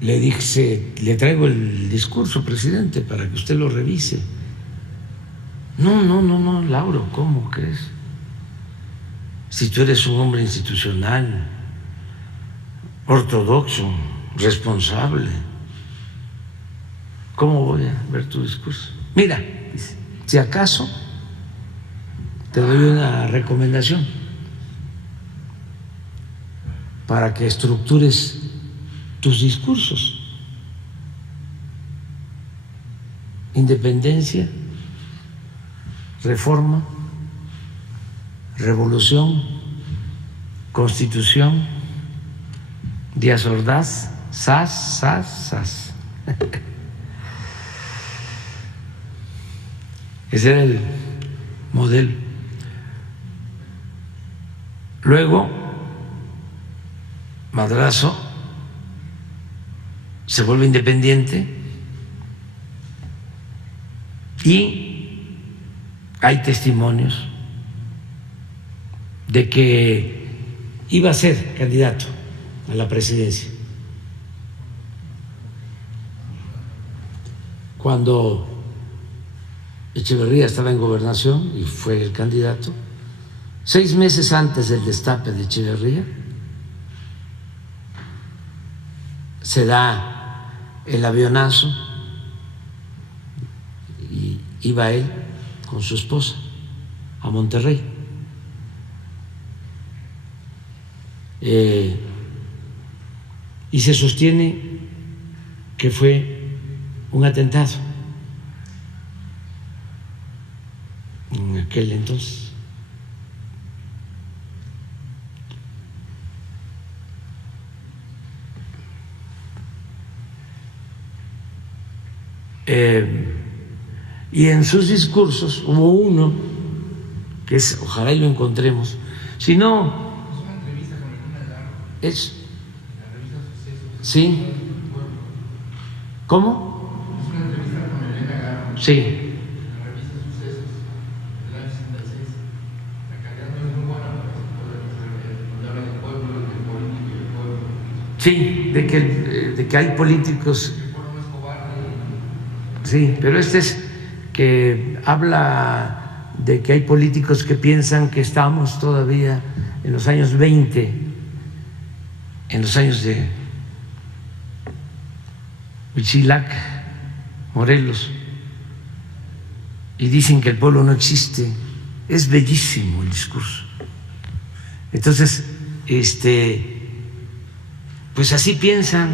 le dije: le traigo el discurso, presidente, para que usted lo revise. No, Lauro, ¿cómo crees? Si tú eres un hombre institucional, ortodoxo, responsable, ¿cómo voy a ver tu discurso? Mira, dice, si acaso te doy una recomendación para que estructures tus discursos: independencia, reforma, revolución, constitución, Díaz Ordaz, sas. Ese era el modelo. Luego Madrazo se vuelve independiente y hay testimonios de que iba a ser candidato a la presidencia. Cuando Echeverría estaba en gobernación y fue el candidato, 6 meses antes del destape de Echeverría, se da el avionazo y iba él con su esposa a Monterrey. Y se sostiene que fue un atentado en aquel entonces. Y en sus discursos hubo uno que es, ojalá y lo encontremos, si no es sí, ¿cómo? Es una entrevista con Elena Garro. Sí. En la revista Sucesos del año 66. La calidad no es muy buena, donde habla del pueblo, del político y del pueblo. Sí, de que hay políticos. El pueblo no es cobarde. Sí, pero este es que habla de que hay políticos que piensan que estamos todavía en los años 20, en los años de Huitzilac, Morelos, y dicen que el pueblo no existe. Es bellísimo el discurso. Entonces, pues así piensan.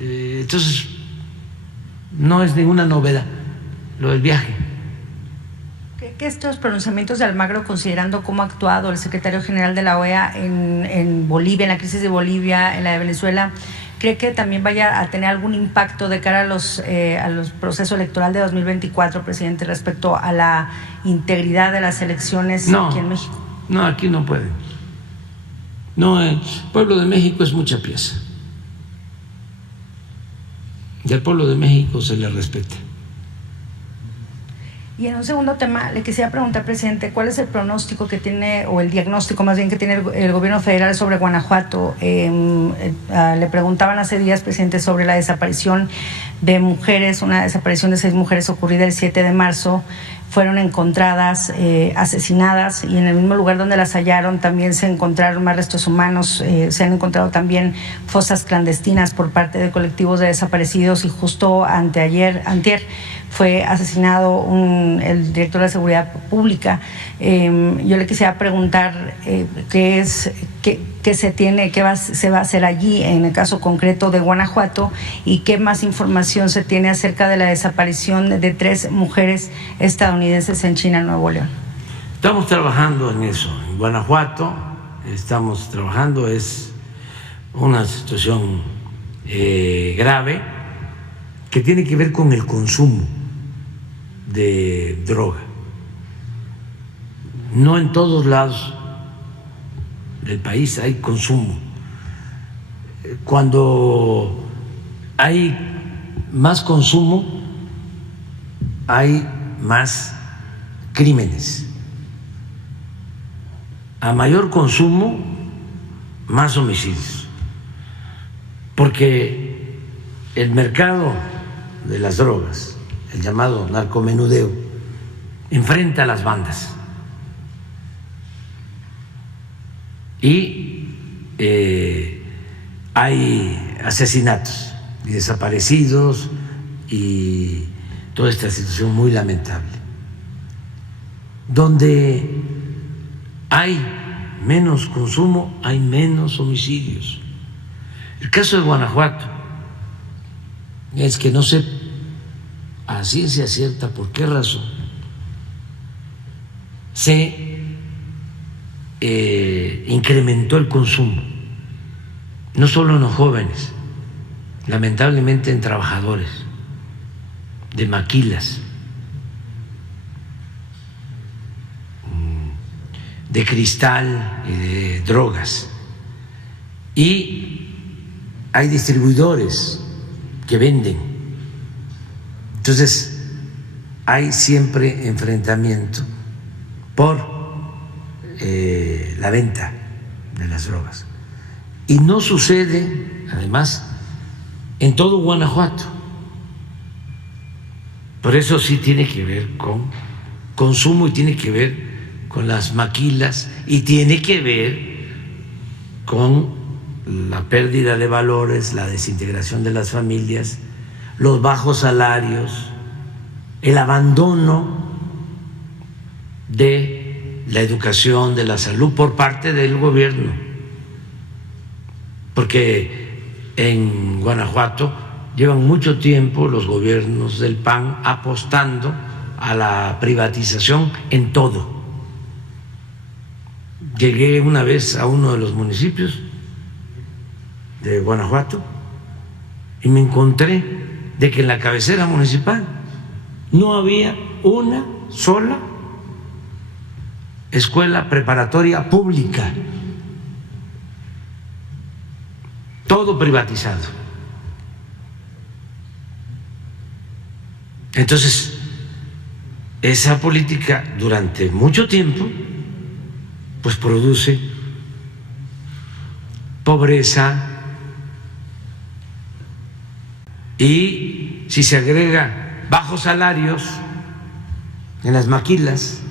Entonces, no es ninguna novedad lo del viaje. Que estos pronunciamientos de Almagro, considerando cómo ha actuado el secretario general de la OEA en Bolivia, en la crisis de Bolivia, en la de Venezuela, ¿cree que también vaya a tener algún impacto de cara a los procesos electorales de 2024, presidente, respecto a la integridad de las elecciones aquí en México? No, aquí no pueden. No, el pueblo de México es mucha pieza. Y al pueblo de México se le respeta. Y en un segundo tema, le quisiera preguntar, presidente, ¿cuál es el pronóstico que tiene, o el diagnóstico más bien, que tiene el gobierno federal sobre Guanajuato? Le preguntaban hace días, presidente, sobre la desaparición de mujeres, una desaparición de 6 mujeres ocurrida el 7 de marzo. Fueron encontradas asesinadas, y en el mismo lugar donde las hallaron también se encontraron más restos humanos, se han encontrado también fosas clandestinas por parte de colectivos de desaparecidos, y justo antier fue asesinado el director de la Seguridad Pública. Yo le quisiera preguntar qué se va a hacer allí en el caso concreto de Guanajuato, y qué más información se tiene acerca de la desaparición de 3 mujeres estadounidenses en China, Nuevo León. Estamos trabajando en eso. En Guanajuato estamos trabajando, es una situación grave que tiene que ver con el consumo de droga. No en todos lados del país hay consumo. Cuando hay más consumo, hay más crímenes. A mayor consumo, más homicidios. Porque el mercado de las drogas, el llamado narcomenudeo, enfrenta a las bandas. Y hay asesinatos y desaparecidos y toda esta situación muy lamentable. Donde hay menos consumo, hay menos homicidios. El caso de Guanajuato es que no sé a ciencia cierta por qué razón se incrementó el consumo, no solo en los jóvenes, lamentablemente en trabajadores de maquilas, de cristal y de drogas. Y hay distribuidores que venden. Entonces, hay siempre enfrentamiento por la venta de las drogas. Y no sucede, además, en todo Guanajuato. Por eso sí tiene que ver con consumo, y tiene que ver con las maquilas, y tiene que ver con la pérdida de valores, la desintegración de las familias, los bajos salarios, el abandono de la educación, de la salud por parte del gobierno, porque en Guanajuato llevan mucho tiempo los gobiernos del PAN apostando a la privatización en todo. Llegué una vez a uno de los municipios de Guanajuato y me encontré de que en la cabecera municipal no había una sola escuela preparatoria pública, todo privatizado. Entonces, esa política durante mucho tiempo pues produce pobreza, y si se agrega bajos salarios en las maquilas,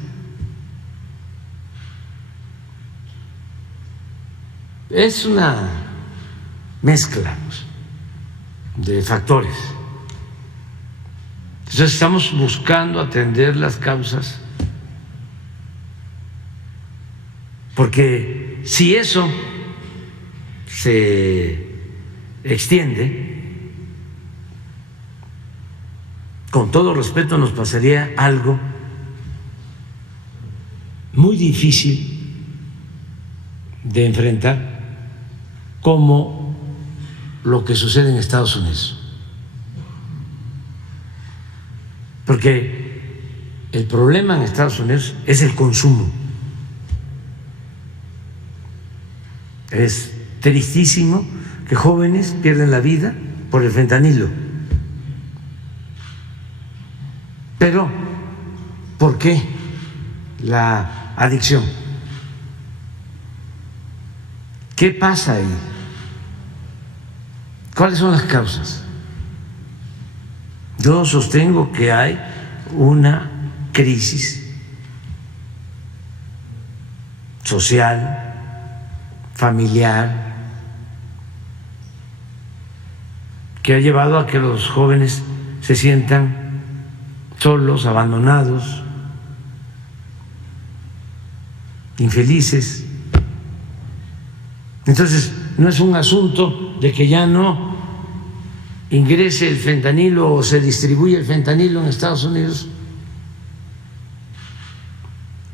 es una mezcla de factores. Entonces estamos buscando atender las causas, porque si eso se extiende, con todo respeto, nos pasaría algo muy difícil de enfrentar, como lo que sucede en Estados Unidos. Porque el problema en Estados Unidos es el consumo. Es tristísimo que jóvenes pierden la vida por el fentanilo. Pero, ¿por qué la adicción? ¿Qué pasa ahí? ¿Cuáles son las causas? Yo sostengo que hay una crisis social, familiar, que ha llevado a que los jóvenes se sientan solos, abandonados, infelices. Entonces, no es un asunto de que ya no ingrese el fentanilo o se distribuye el fentanilo en Estados Unidos,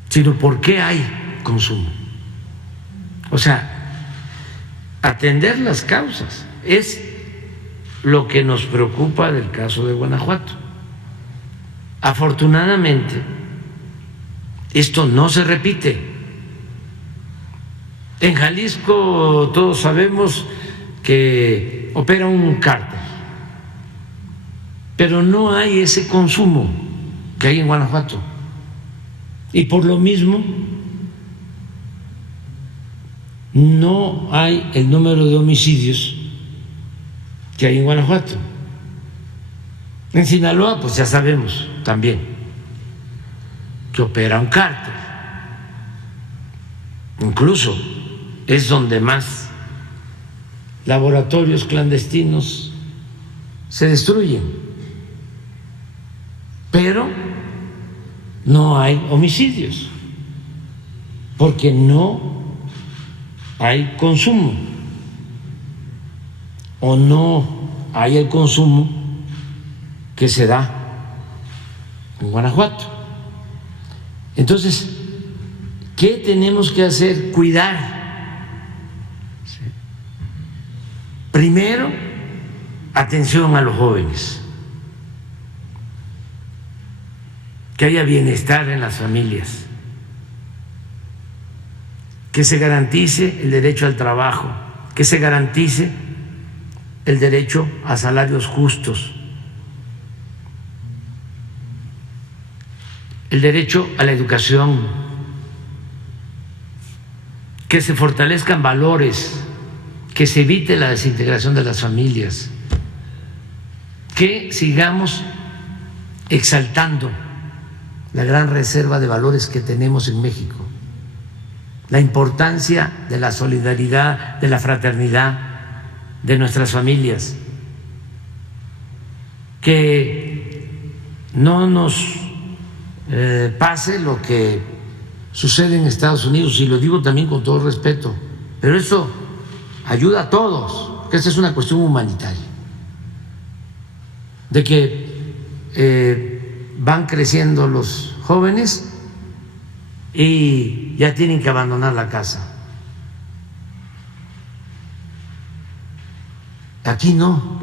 sino por qué hay consumo. O sea, atender las causas es lo que nos preocupa del caso de Guanajuato. Afortunadamente, esto no se repite. En Jalisco todos sabemos que opera un cártel, pero no hay ese consumo que hay en Guanajuato. Y por lo mismo, no hay el número de homicidios que hay en Guanajuato. En Sinaloa, pues ya sabemos también que opera un cártel. Incluso es donde más laboratorios clandestinos se destruyen. Pero no hay homicidios, porque no hay consumo, o no hay el consumo que se da en Guanajuato. Entonces, ¿qué tenemos que hacer? Cuidar. Primero, atención a los jóvenes, que haya bienestar en las familias, que se garantice el derecho al trabajo, que se garantice el derecho a salarios justos, el derecho a la educación, que se fortalezcan valores, que se evite la desintegración de las familias, que sigamos exaltando la gran reserva de valores que tenemos en México, la importancia de la solidaridad, de la fraternidad, de nuestras familias, que no nos pase lo que sucede en Estados Unidos, y lo digo también con todo respeto, pero eso ayuda a todos, porque esta es una cuestión humanitaria, de que van creciendo los jóvenes y ya tienen que abandonar la casa. Aquí no.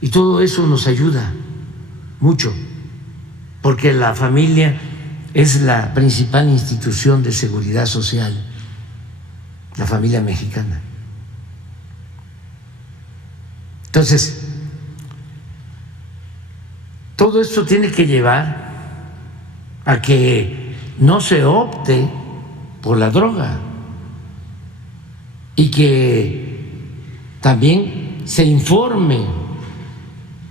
Y todo eso nos ayuda mucho, porque la familia es la principal institución de seguridad social, la familia mexicana. Entonces, todo esto tiene que llevar a que no se opte por la droga y que también se informe,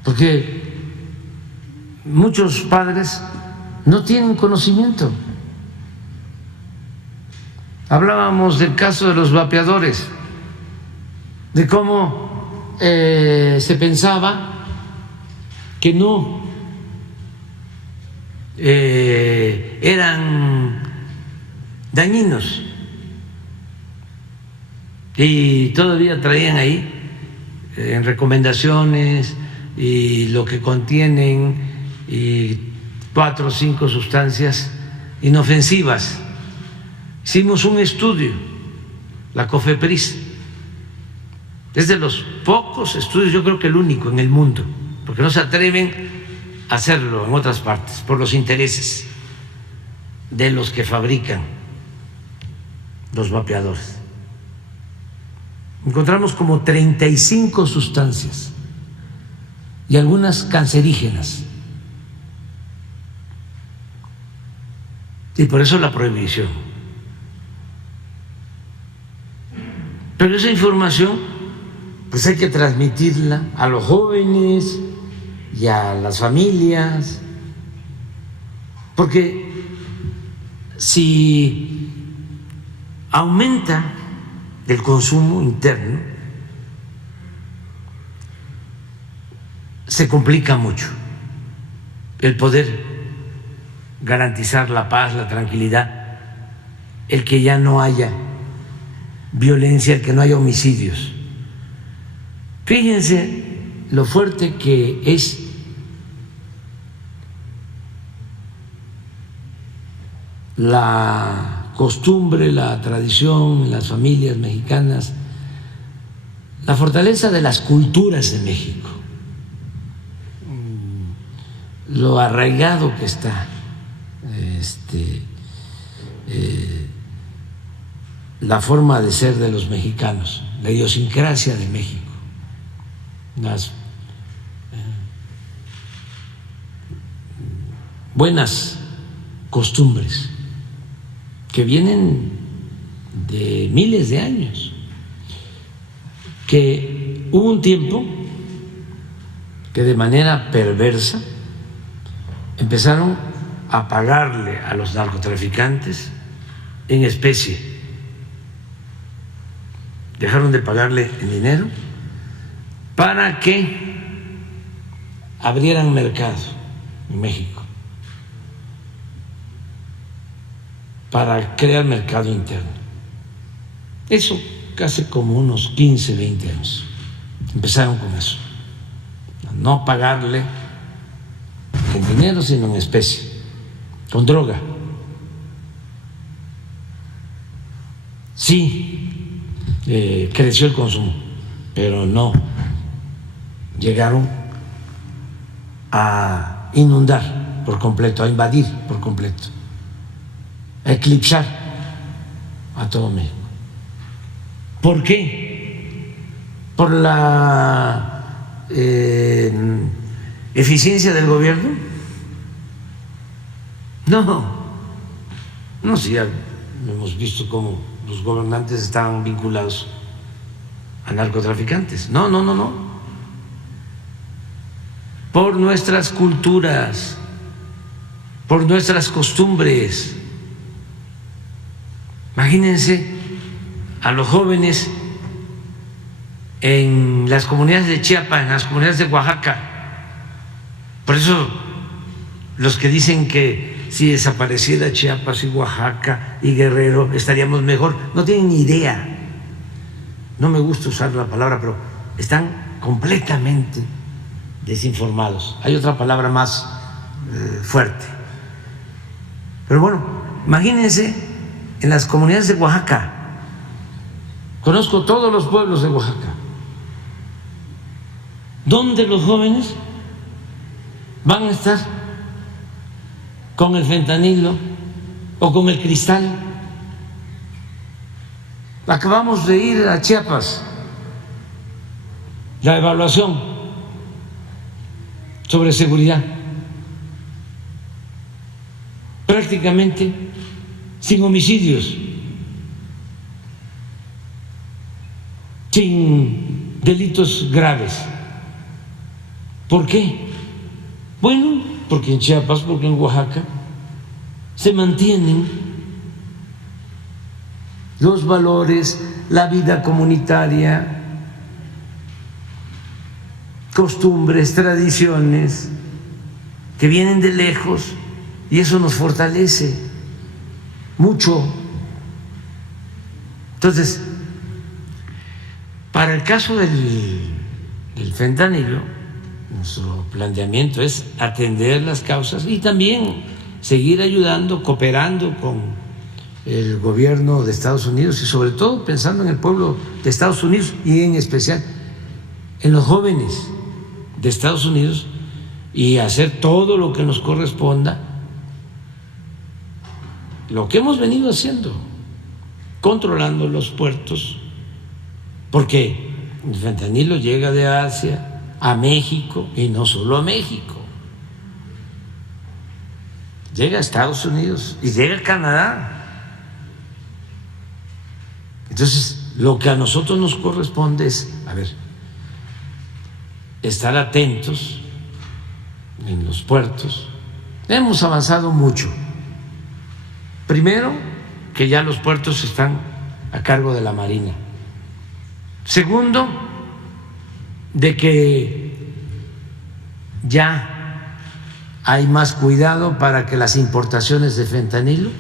porque muchos padres no tienen conocimiento. Hablábamos del caso de los vapeadores, de cómo se pensaba que no eran dañinos, y todavía traían ahí en recomendaciones y lo que contienen, y 4 o 5 sustancias inofensivas. Hicimos un estudio, la COFEPRIS, es de los pocos estudios, yo creo que el único en el mundo, porque no se atreven a hacerlo en otras partes por los intereses de los que fabrican los vapeadores. Encontramos como 35 sustancias y algunas cancerígenas, y por eso la prohibición. Pero esa información pues hay que transmitirla a los jóvenes y a las familias, porque si aumenta el consumo interno, se complica mucho el poder garantizar la paz, la tranquilidad, el que ya no haya violencia, el que no haya homicidios. Fíjense lo fuerte que es la costumbre, la tradición en las familias mexicanas, la fortaleza de las culturas de México, lo arraigado que está la forma de ser de los mexicanos, la idiosincrasia de México, las buenas costumbres que vienen de miles de años, que hubo un tiempo que de manera perversa empezaron a pagarle a los narcotraficantes en especie, dejaron de pagarle en dinero para que abrieran mercado en México, para crear mercado interno. Eso casi como unos 15, 20 años. Empezaron con eso, a no pagarle en dinero sino en especie, con droga. Sí, creció el consumo, pero no llegaron a inundar por completo, a invadir por completo, a eclipsar a todo México. ¿Por qué? Por la eficiencia del gobierno. No, sí, ya hemos visto cómo los gobernantes estaban vinculados a narcotraficantes. No. Por nuestras culturas, por nuestras costumbres. Imagínense a los jóvenes en las comunidades de Chiapas, en las comunidades de Oaxaca. Por eso los que dicen que si desapareciera Chiapas y Oaxaca y Guerrero estaríamos mejor. No tienen ni idea. No me gusta usar la palabra, pero están completamente desinformados. Hay otra palabra más fuerte. Pero bueno, imagínense en las comunidades de Oaxaca. Conozco todos los pueblos de Oaxaca, donde los jóvenes van a estar con el fentanilo o con el cristal. Acabamos de ir a Chiapas, la evaluación sobre seguridad, prácticamente sin homicidios, sin delitos graves. ¿Por qué? Bueno, porque en Chiapas, porque en Oaxaca se mantienen los valores, la vida comunitaria, costumbres, tradiciones que vienen de lejos, y eso nos fortalece mucho. Entonces, para el caso del fentanilo, nuestro planteamiento es atender las causas y también seguir ayudando, cooperando con el gobierno de Estados Unidos y sobre todo pensando en el pueblo de Estados Unidos y en especial en los jóvenes de Estados Unidos, y hacer todo lo que nos corresponda, lo que hemos venido haciendo, controlando los puertos, porque el fentanilo llega de Asia a México, y no solo a México, llega a Estados Unidos y llega a Canadá. Entonces, lo que a nosotros nos corresponde es, estar atentos en los puertos. Hemos avanzado mucho. Primero, que ya los puertos están a cargo de la Marina. Segundo, de que ya hay más cuidado para que las importaciones de fentanilo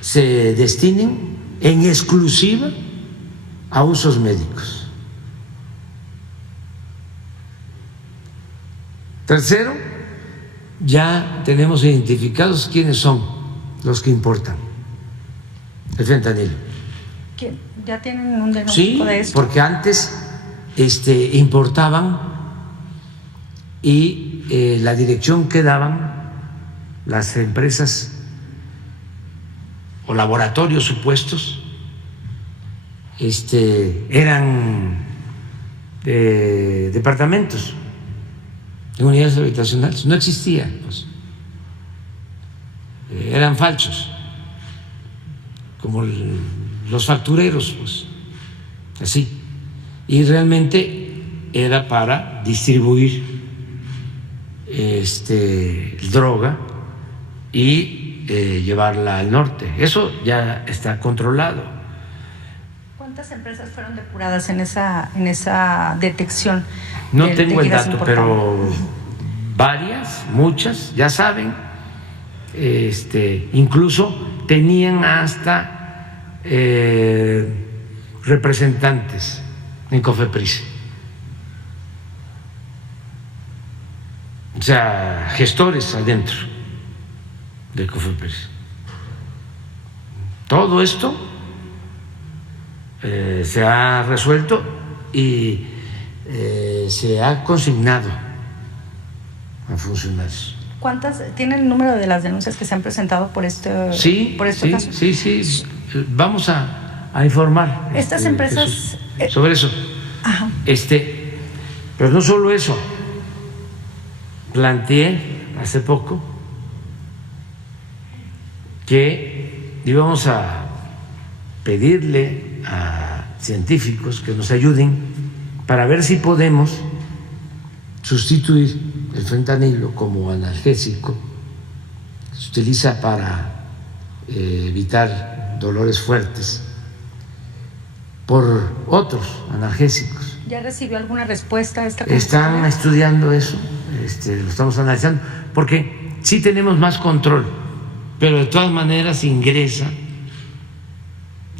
se destinen en exclusiva a usos médicos. Tercero, ya tenemos identificados quiénes son los que importan el fentanilo. ¿Ya tienen un diagnóstico de esto? Sí, porque antes importaban y la dirección que daban las empresas o laboratorios supuestos eran departamentos en unidades habitacionales, no existía, pues. Eran falsos, como los factureros, pues, así, y realmente era para distribuir droga y llevarla al norte. Eso ya está controlado. ¿Cuántas empresas fueron depuradas en esa detección? No tengo el dato, pero varias, muchas, ya saben, incluso tenían hasta representantes en COFEPRIS, o sea, gestores adentro de COFEPRIS. Todo esto se ha resuelto y se ha consignado a funcionarios. ¿Cuántas tiene el número de las denuncias que se han presentado por este caso? Sí. Vamos a informar. Estas empresas sobre eso. Ajá. Pero no solo eso. Planteé hace poco que íbamos a pedirle a científicos que nos ayuden para ver si podemos sustituir el fentanilo como analgésico que se utiliza para evitar dolores fuertes por otros analgésicos ¿Ya recibió alguna respuesta a esta Están convocatoria? estudiando eso, lo estamos analizando, porque sí tenemos más control, pero de todas maneras ingresa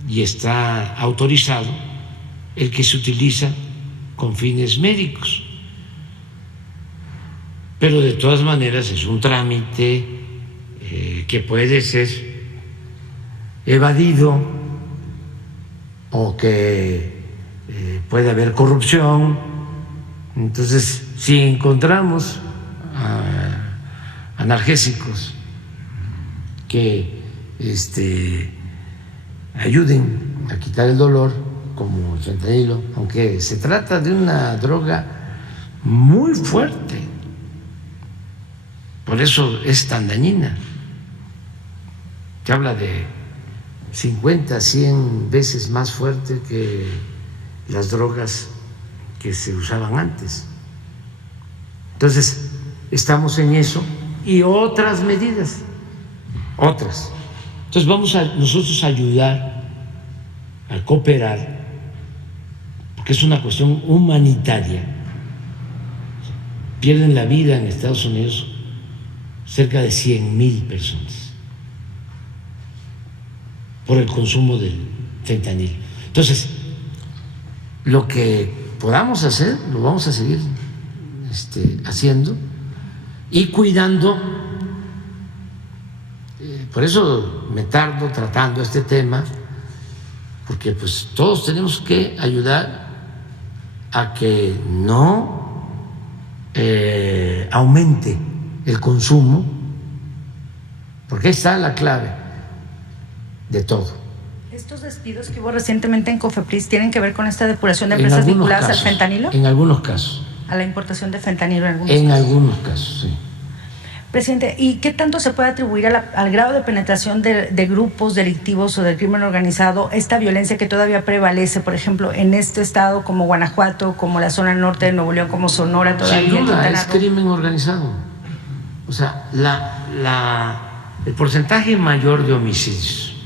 y está autorizado el que se utiliza con fines médicos. Pero de todas maneras es un trámite que puede ser evadido o que puede haber corrupción. Entonces, si encontramos analgésicos que ayuden a quitar el dolor, como el fentanilo, aunque se trata de una droga muy fuerte, por eso es tan dañina. Se habla de 50, 100 veces más fuerte que las drogas que se usaban antes. Entonces, estamos en eso y otras medidas, otras. Entonces, vamos a nosotros a ayudar, a cooperar, porque es una cuestión humanitaria. Pierden la vida en Estados Unidos cerca de 100,000 personas por el consumo del fentanilo. Entonces, lo que podamos hacer, lo vamos a seguir haciendo y cuidando. Por eso me tardo tratando este tema, porque pues todos tenemos que ayudar a que no aumente el consumo, porque ahí está la clave de todo. ¿Estos despidos que hubo recientemente en COFEPRIS tienen que ver con esta depuración de empresas vinculadas al fentanilo? En algunos casos. A la importación de fentanilo en algunos casos. En casos. algunos casos, sí. Presidente, ¿y qué tanto se puede atribuir al grado de penetración de grupos delictivos o del crimen organizado esta violencia que todavía prevalece, por ejemplo, en este estado como Guanajuato, como la zona norte de Nuevo León, como Sonora todavía? Sin duda, es crimen organizado. O sea, el porcentaje mayor de homicidios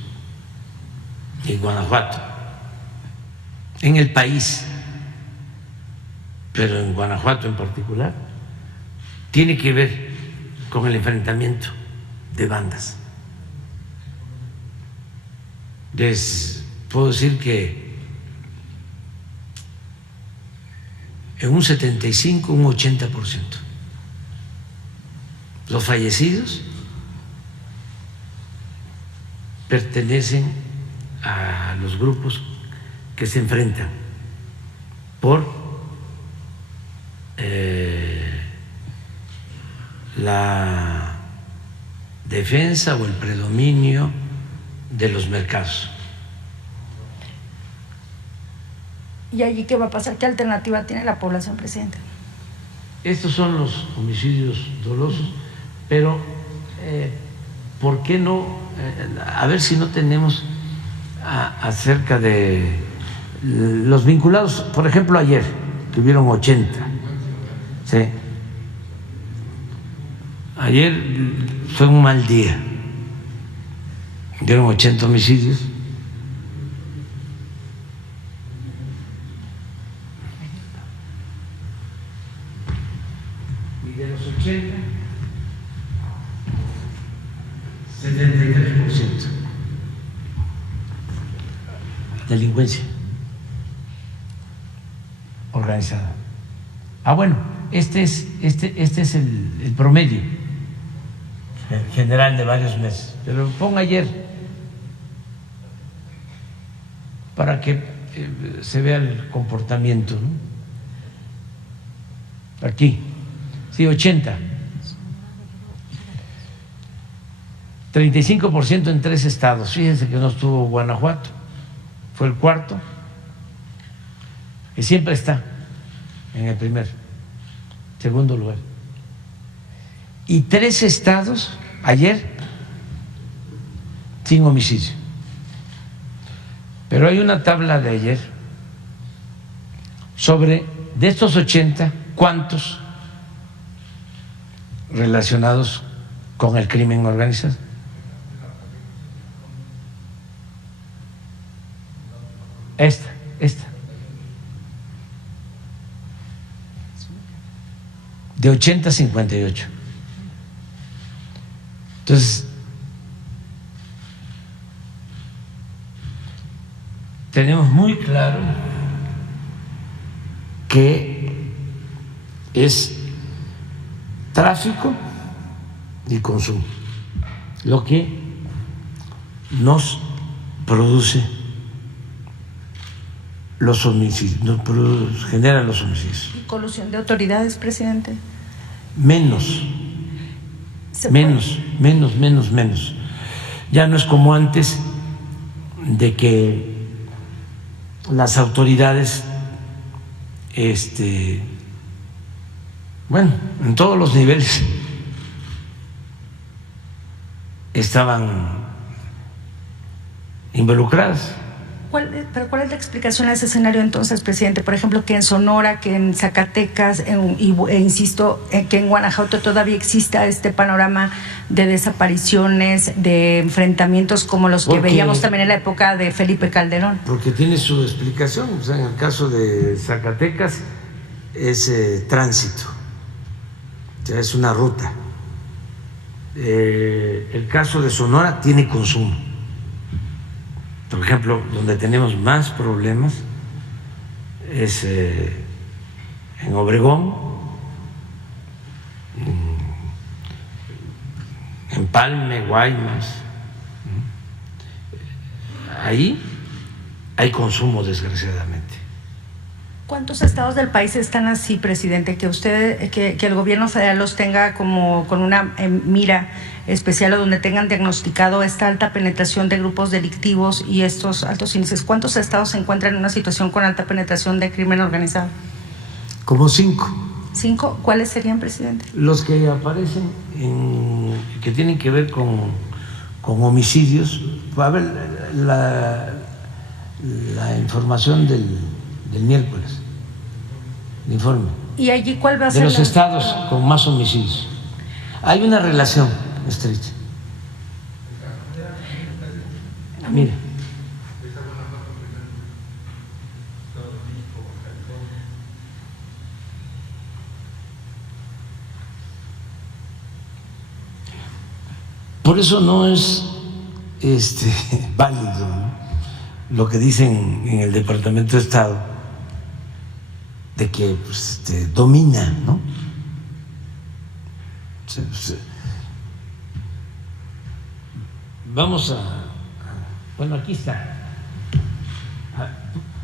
en Guanajuato, en el país, pero en Guanajuato en particular, tiene que ver con el enfrentamiento de bandas. Les puedo decir que en un 75, un 80%. Los fallecidos pertenecen a los grupos que se enfrentan por la defensa o el predominio de los mercados. ¿Y allí qué va a pasar? ¿Qué alternativa tiene la población, presidente? Estos son los homicidios dolosos, pero ¿por qué no? A ver si no tenemos acerca de los vinculados, por ejemplo, ayer tuvieron 80. Sí. Ayer fue un mal día, dieron 80 homicidios. Y de los 80, 73% delincuencia organizada. Bueno, este es el promedio general de varios meses, pero ponga ayer para que se vea el comportamiento, ¿no? Aquí, sí, 80, 35% en 3 estados. Fíjense que no estuvo Guanajuato, fue el cuarto, que siempre está en el segundo lugar. Y 3 estados ayer sin homicidio. Pero hay una tabla de ayer sobre, de estos 80, ¿cuántos relacionados con el crimen organizado? Esta. de 80 a 58. Entonces, tenemos muy claro que es tráfico y consumo lo que nos produce los homicidios, genera los homicidios. ¿Y colusión de autoridades, presidente? Menos. Ya no es como antes, de que las autoridades, bueno, en todos los niveles estaban involucradas. ¿Pero cuál es la explicación a ese escenario entonces, presidente? Por ejemplo, que en Sonora, que en Zacatecas, insisto, que en Guanajuato todavía exista este panorama de desapariciones, de enfrentamientos como los que veíamos también en la época de Felipe Calderón. Porque tiene su explicación. O sea, en el caso de Zacatecas es tránsito, o sea, es una ruta. El caso de Sonora tiene consumo. Por ejemplo, donde tenemos más problemas es en Obregón, en Empalme, Guaymas. Ahí hay consumo, desgraciadamente. ¿Cuántos estados del país están así, presidente? Que el gobierno federal los tenga como con una mira especial, o donde tengan diagnosticado esta alta penetración de grupos delictivos y estos altos índices. ¿Cuántos estados se encuentran en una situación con alta penetración de crimen organizado? Como 5. ¿5? ¿Cuáles serían, presidente? Los que aparecen que tienen que ver con homicidios. A ver, la información del miércoles, el informe. ¿Y allí cuál va a ser? De los estados con más homicidios. Hay una relación estrecha. Mire. Por eso no es válido, ¿no?, lo que dicen en el Departamento de Estado, de que domina, ¿no? Vamos bueno, aquí está.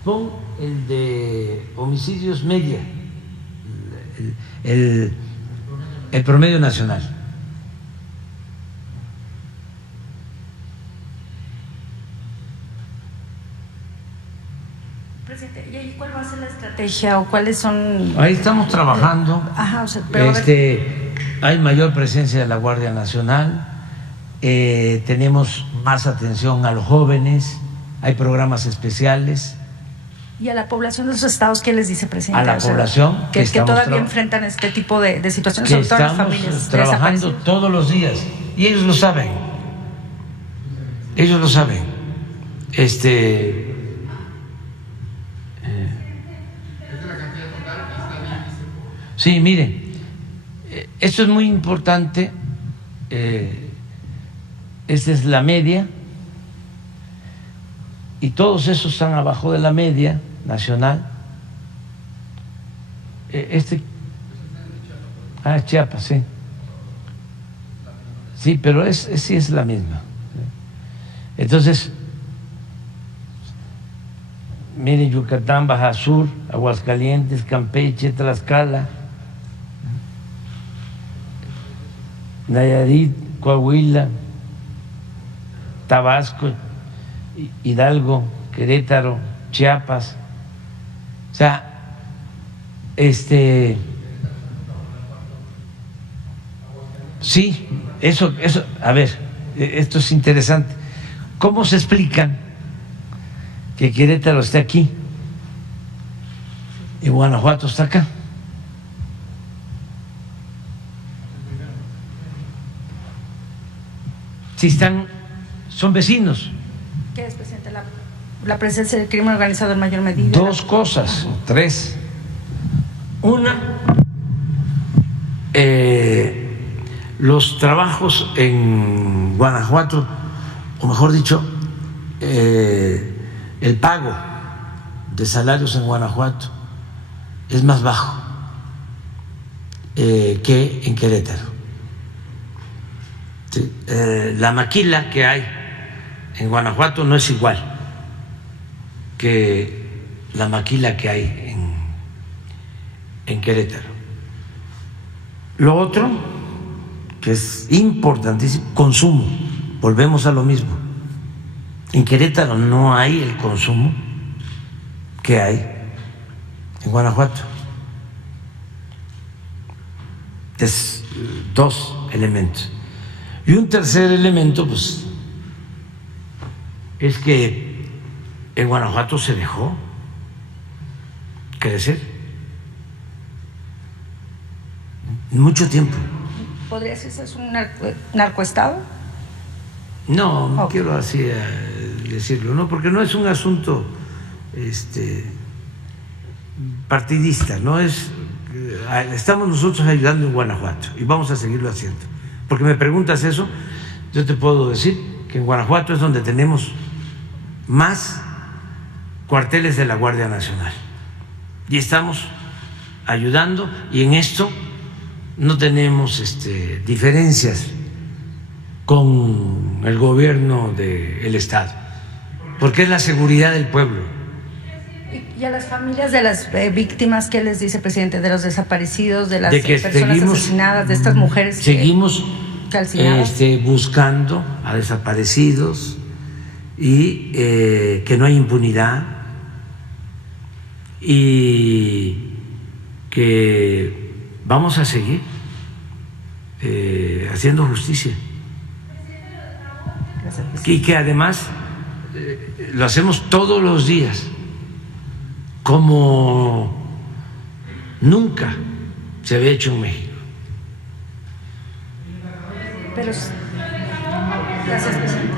Pon el de homicidios media, el promedio nacional. Presidente, ¿y ahí cuál va a ser la estrategia o cuáles son? Ahí estamos trabajando. Ajá, o sea, pero hay mayor presencia de la Guardia Nacional, tenemos más atención a los jóvenes, hay programas especiales. ¿Y a la población de los estados qué les dice, presidente? A la población que todavía enfrentan este tipo de situaciones, sobre todo en las familias. Estamos trabajando todos los días y ellos lo saben. Ellos lo saben. Sí, miren, esto es muy importante. Esta es la media y todos esos están abajo de la media nacional. Chiapas, sí. Sí, pero sí es la misma. Entonces, miren, Yucatán, Baja Sur, Aguascalientes, Campeche, Tlaxcala, Nayarit, Coahuila, Tabasco, Hidalgo, Querétaro, Chiapas. O sea, sí, eso, a ver, esto es interesante. ¿Cómo se explican que Querétaro esté aquí y Guanajuato está acá? Si son vecinos. ¿Qué es, presidente? La presencia del crimen organizado en mayor medida. Dos cosas, tres. Una, los trabajos en Guanajuato, o mejor dicho, el pago de salarios en Guanajuato es más bajo que en Querétaro. Sí, la maquila que hay en Guanajuato no es igual que la maquila que hay en Querétaro. Lo otro, que es importantísimo, consumo. Volvemos a lo mismo. En Querétaro no hay el consumo que hay en Guanajuato. Es dos elementos. Y un tercer elemento, pues, es que en Guanajuato se dejó crecer mucho tiempo. ¿Podría decirse es un narcoestado? No quiero así decirlo, no, porque no es un asunto partidista, no es. Estamos nosotros ayudando en Guanajuato y vamos a seguirlo haciendo. Porque me preguntas eso, yo te puedo decir que en Guanajuato es donde tenemos más cuarteles de la Guardia Nacional y estamos ayudando, y en esto no tenemos diferencias con el gobierno del Estado, porque es la seguridad del pueblo. ¿Y a las familias de las víctimas qué les dice, presidente, de los desaparecidos, de las personas asesinadas, de estas mujeres? Seguimos buscando a desaparecidos y que no hay impunidad y que vamos a seguir haciendo justicia. Y que además lo hacemos todos los días, como nunca se había hecho en México. Pero, gracias, presidente.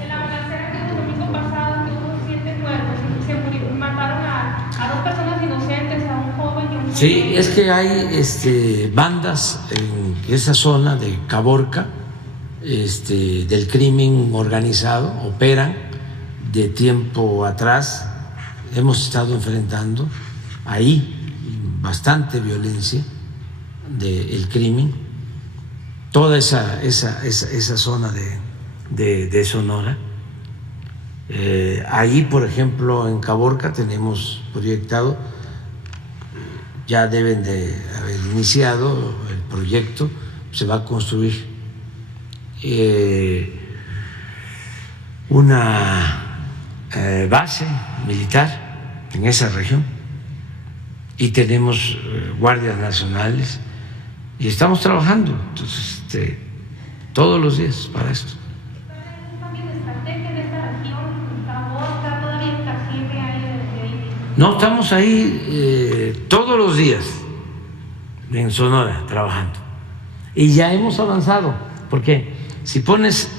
En la balacera que el domingo pasado hubo 7 muertos, se mataron a 2 personas inocentes, a un joven y a un... Sí, es que hay bandas en esa zona de Caborca, del crimen organizado, operan de tiempo atrás. Hemos estado enfrentando ahí bastante violencia del crimen, toda esa zona de Sonora. Ahí, por ejemplo, en Caborca tenemos proyectado, ya deben de haber iniciado el proyecto, se va a construir una base militar en esa región y tenemos guardias nacionales y estamos trabajando entonces todos los días para esto. No, estamos ahí todos los días en Sonora trabajando y ya hemos avanzado, porque si pones,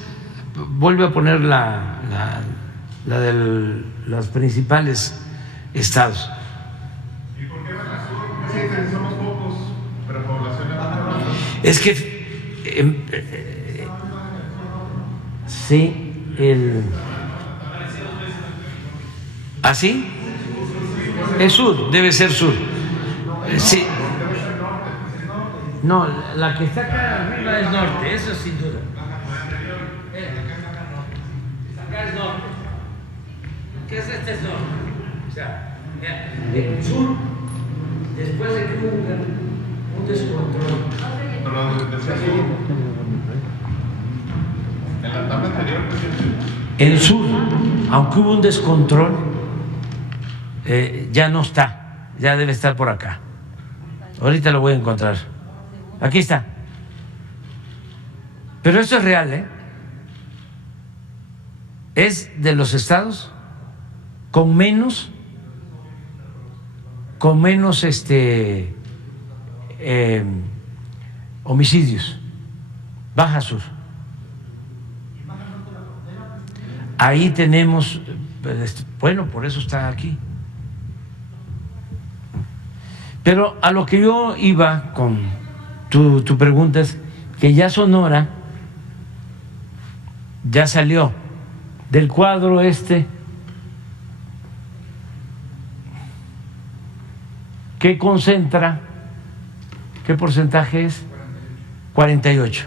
vuelve a poner la de los principales estados. ¿Y por qué van al sur? Sí, somos pocos, pero población es más. Es que sí, ¿así? Es sur, debe ser sur. Sí. No, la que está acá arriba es norte, eso sin duda. Acá es norte. ¿Qué es este norte? O sea, el sur, después de que hubo un descontrol. En la etapa anterior, El sur, aunque hubo un descontrol, ya no está, ya debe estar por acá. Ahorita lo voy a encontrar. Aquí está. Pero esto es real, ¿eh? Es de los estados con menos homicidios. Baja Sur. Ahí tenemos, bueno, por eso está aquí. Pero a lo que yo iba con tu pregunta es que ya Sonora ya salió del cuadro que concentra, ¿qué porcentaje es? 48.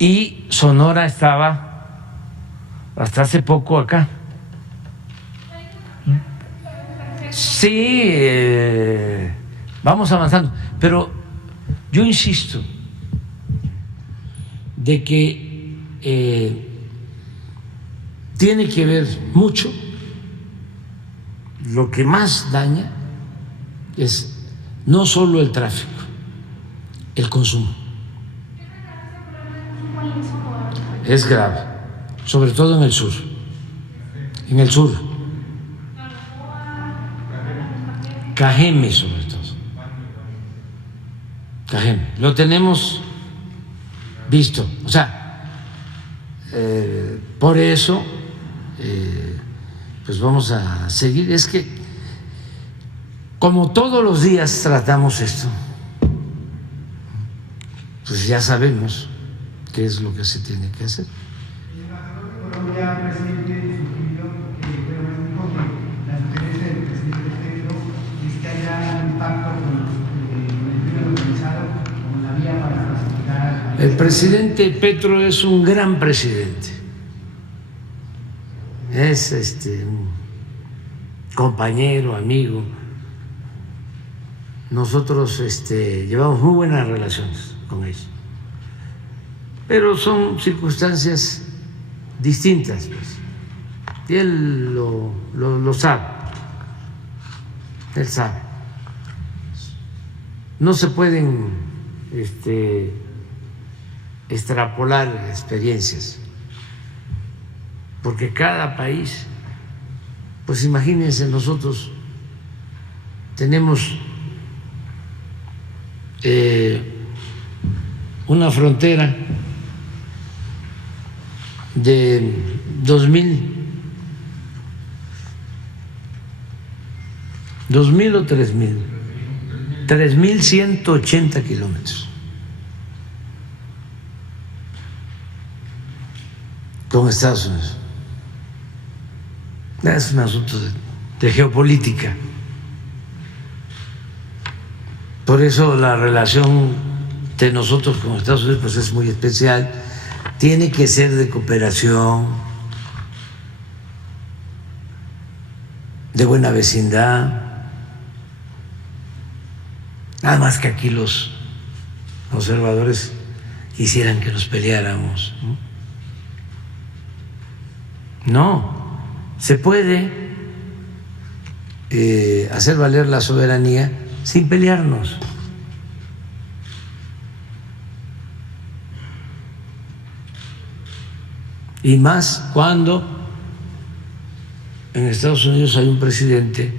Y Sonora estaba hasta hace poco acá. Sí, vamos avanzando, pero yo insisto de que tiene que ver mucho, lo que más daña es no solo el tráfico, el consumo. Es grave, sobre todo en el sur. En el sur. Cajeme, sobre todo. Cajeme. Lo tenemos visto. O sea, por eso, pues vamos a seguir. Es que, como todos los días tratamos esto, pues ya sabemos qué es lo que se tiene que hacer. El embajador de Colombia, presidente, sugirió dijo que la sugerencia del presidente Petro es que haya un pacto con el crimen organizado como la vía para facilitar. El presidente Petro es un gran presidente. Es un compañero, amigo. Nosotros llevamos muy buenas relaciones con ellos. Pero son circunstancias distintas, pues. Y él lo sabe. Él sabe. No se pueden extrapolar experiencias, porque cada país, pues imagínense, nosotros tenemos una frontera de 2.000 o 3.180 kilómetros con Estados Unidos. Es un asunto de geopolítica. Por eso la relación de nosotros con Estados Unidos pues es muy especial. Tiene que ser de cooperación, de buena vecindad. Nada más que aquí los observadores quisieran que nos peleáramos. No, se puede hacer valer la soberanía sin pelearnos. Y más cuando en Estados Unidos hay un presidente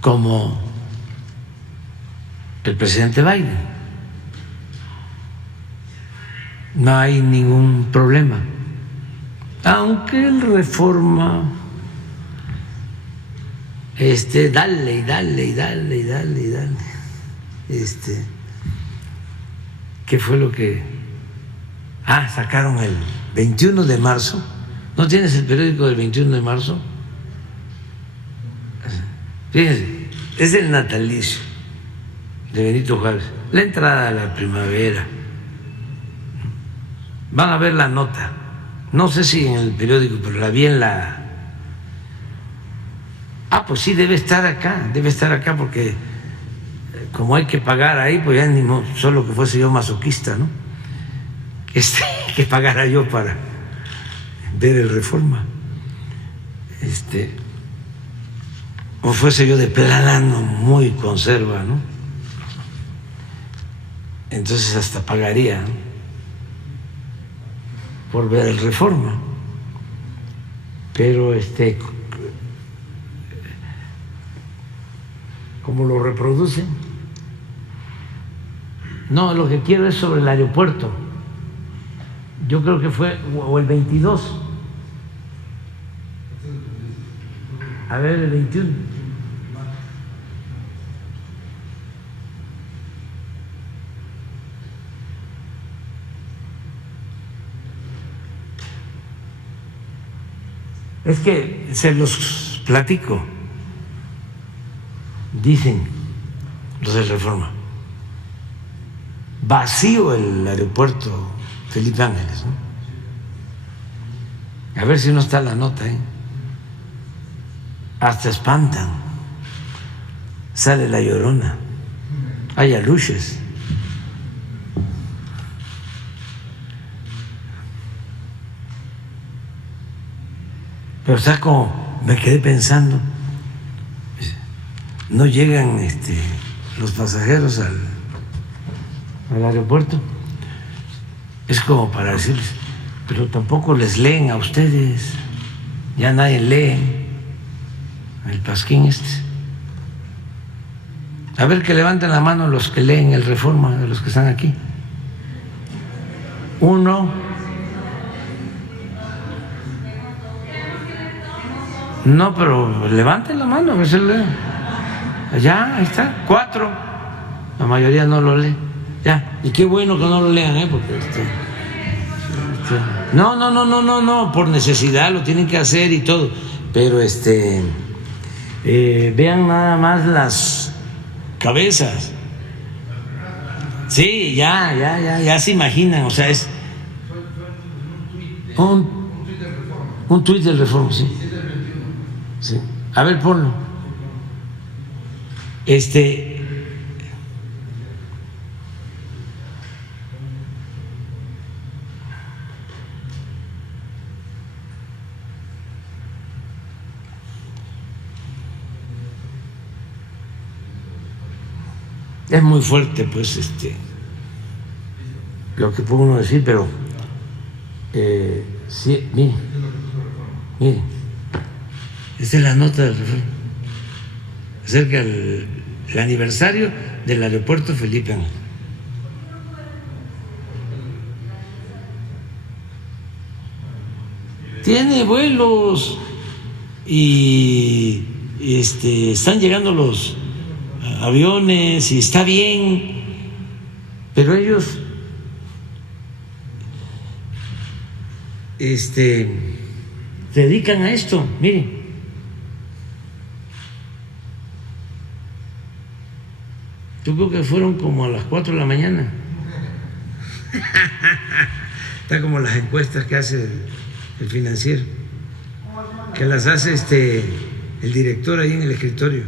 como el presidente Biden. No hay ningún problema. Aunque el Reforma dale y dale y dale y dale y dale. ¿Qué fue lo que sacaron el 21 de marzo? ¿No tienes el periódico del 21 de marzo? Fíjense, es el natalicio de Benito Juárez, la entrada a la primavera. Van a ver la nota, no sé si en el periódico, pero la vi en la... pues sí, debe estar acá porque como hay que pagar ahí, pues ya ni modo, solo que fuese yo masoquista, ¿no? Que pagara yo para ver el Reforma, o fuese yo de plano muy conserva, ¿no? Entonces hasta pagaría, ¿no?, por ver el Reforma. Pero ¿cómo lo reproducen? No, lo que quiero es sobre el aeropuerto. Yo creo que fue o el 22. A ver, el 21. Es que se los platico. Dicen los de Reforma, vacío el aeropuerto Felipe Ángeles, ¿no? A ver si no está la nota, ¿eh? Hasta espantan. Sale la Llorona, hay aluches. Pero está como, me quedé pensando, no llegan los pasajeros al aeropuerto. Es como para decirles, pero tampoco les leen a ustedes, ya nadie lee el pasquín A ver, que levanten la mano los que leen el Reforma, de los que están aquí. 1. No, pero levanten la mano, a ver si lo leen. Ya, ahí está. 4. La mayoría no lo lee. Ya, y qué bueno que no lo lean, porque no, por necesidad lo tienen que hacer y todo. Pero vean nada más las cabezas. Sí, ya se imaginan, o sea, es un tuit del Reforma, sí. Sí. A ver, ponlo. Es muy fuerte, pues, lo que puede uno decir, pero sí, miren, esta es la nota del Reforma acerca del aniversario del aeropuerto Felipe Ángeles. Tiene vuelos y están llegando los aviones y está bien, pero ellos se dedican a esto. Miren, yo creo que fueron como a las 4 de la mañana. Está como las encuestas que hace el Financiero, que las hace el director ahí en el escritorio,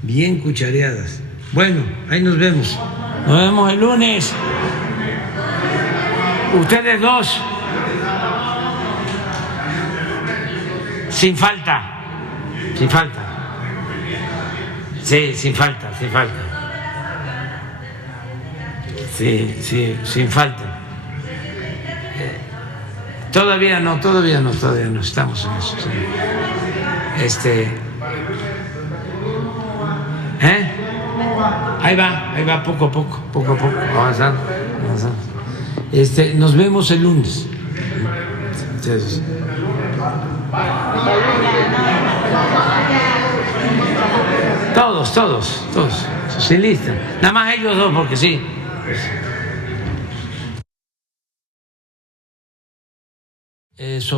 bien cuchareadas. Bueno, ahí nos vemos el lunes. Ustedes dos, sin falta. Sí, sin falta. Sí, sin falta. Todavía no estamos en eso. Sí. Ahí va, poco a poco, avanzando. Nos vemos el lunes. Entonces, todos, sin lista. Nada más ellos dos, porque sí. Sobre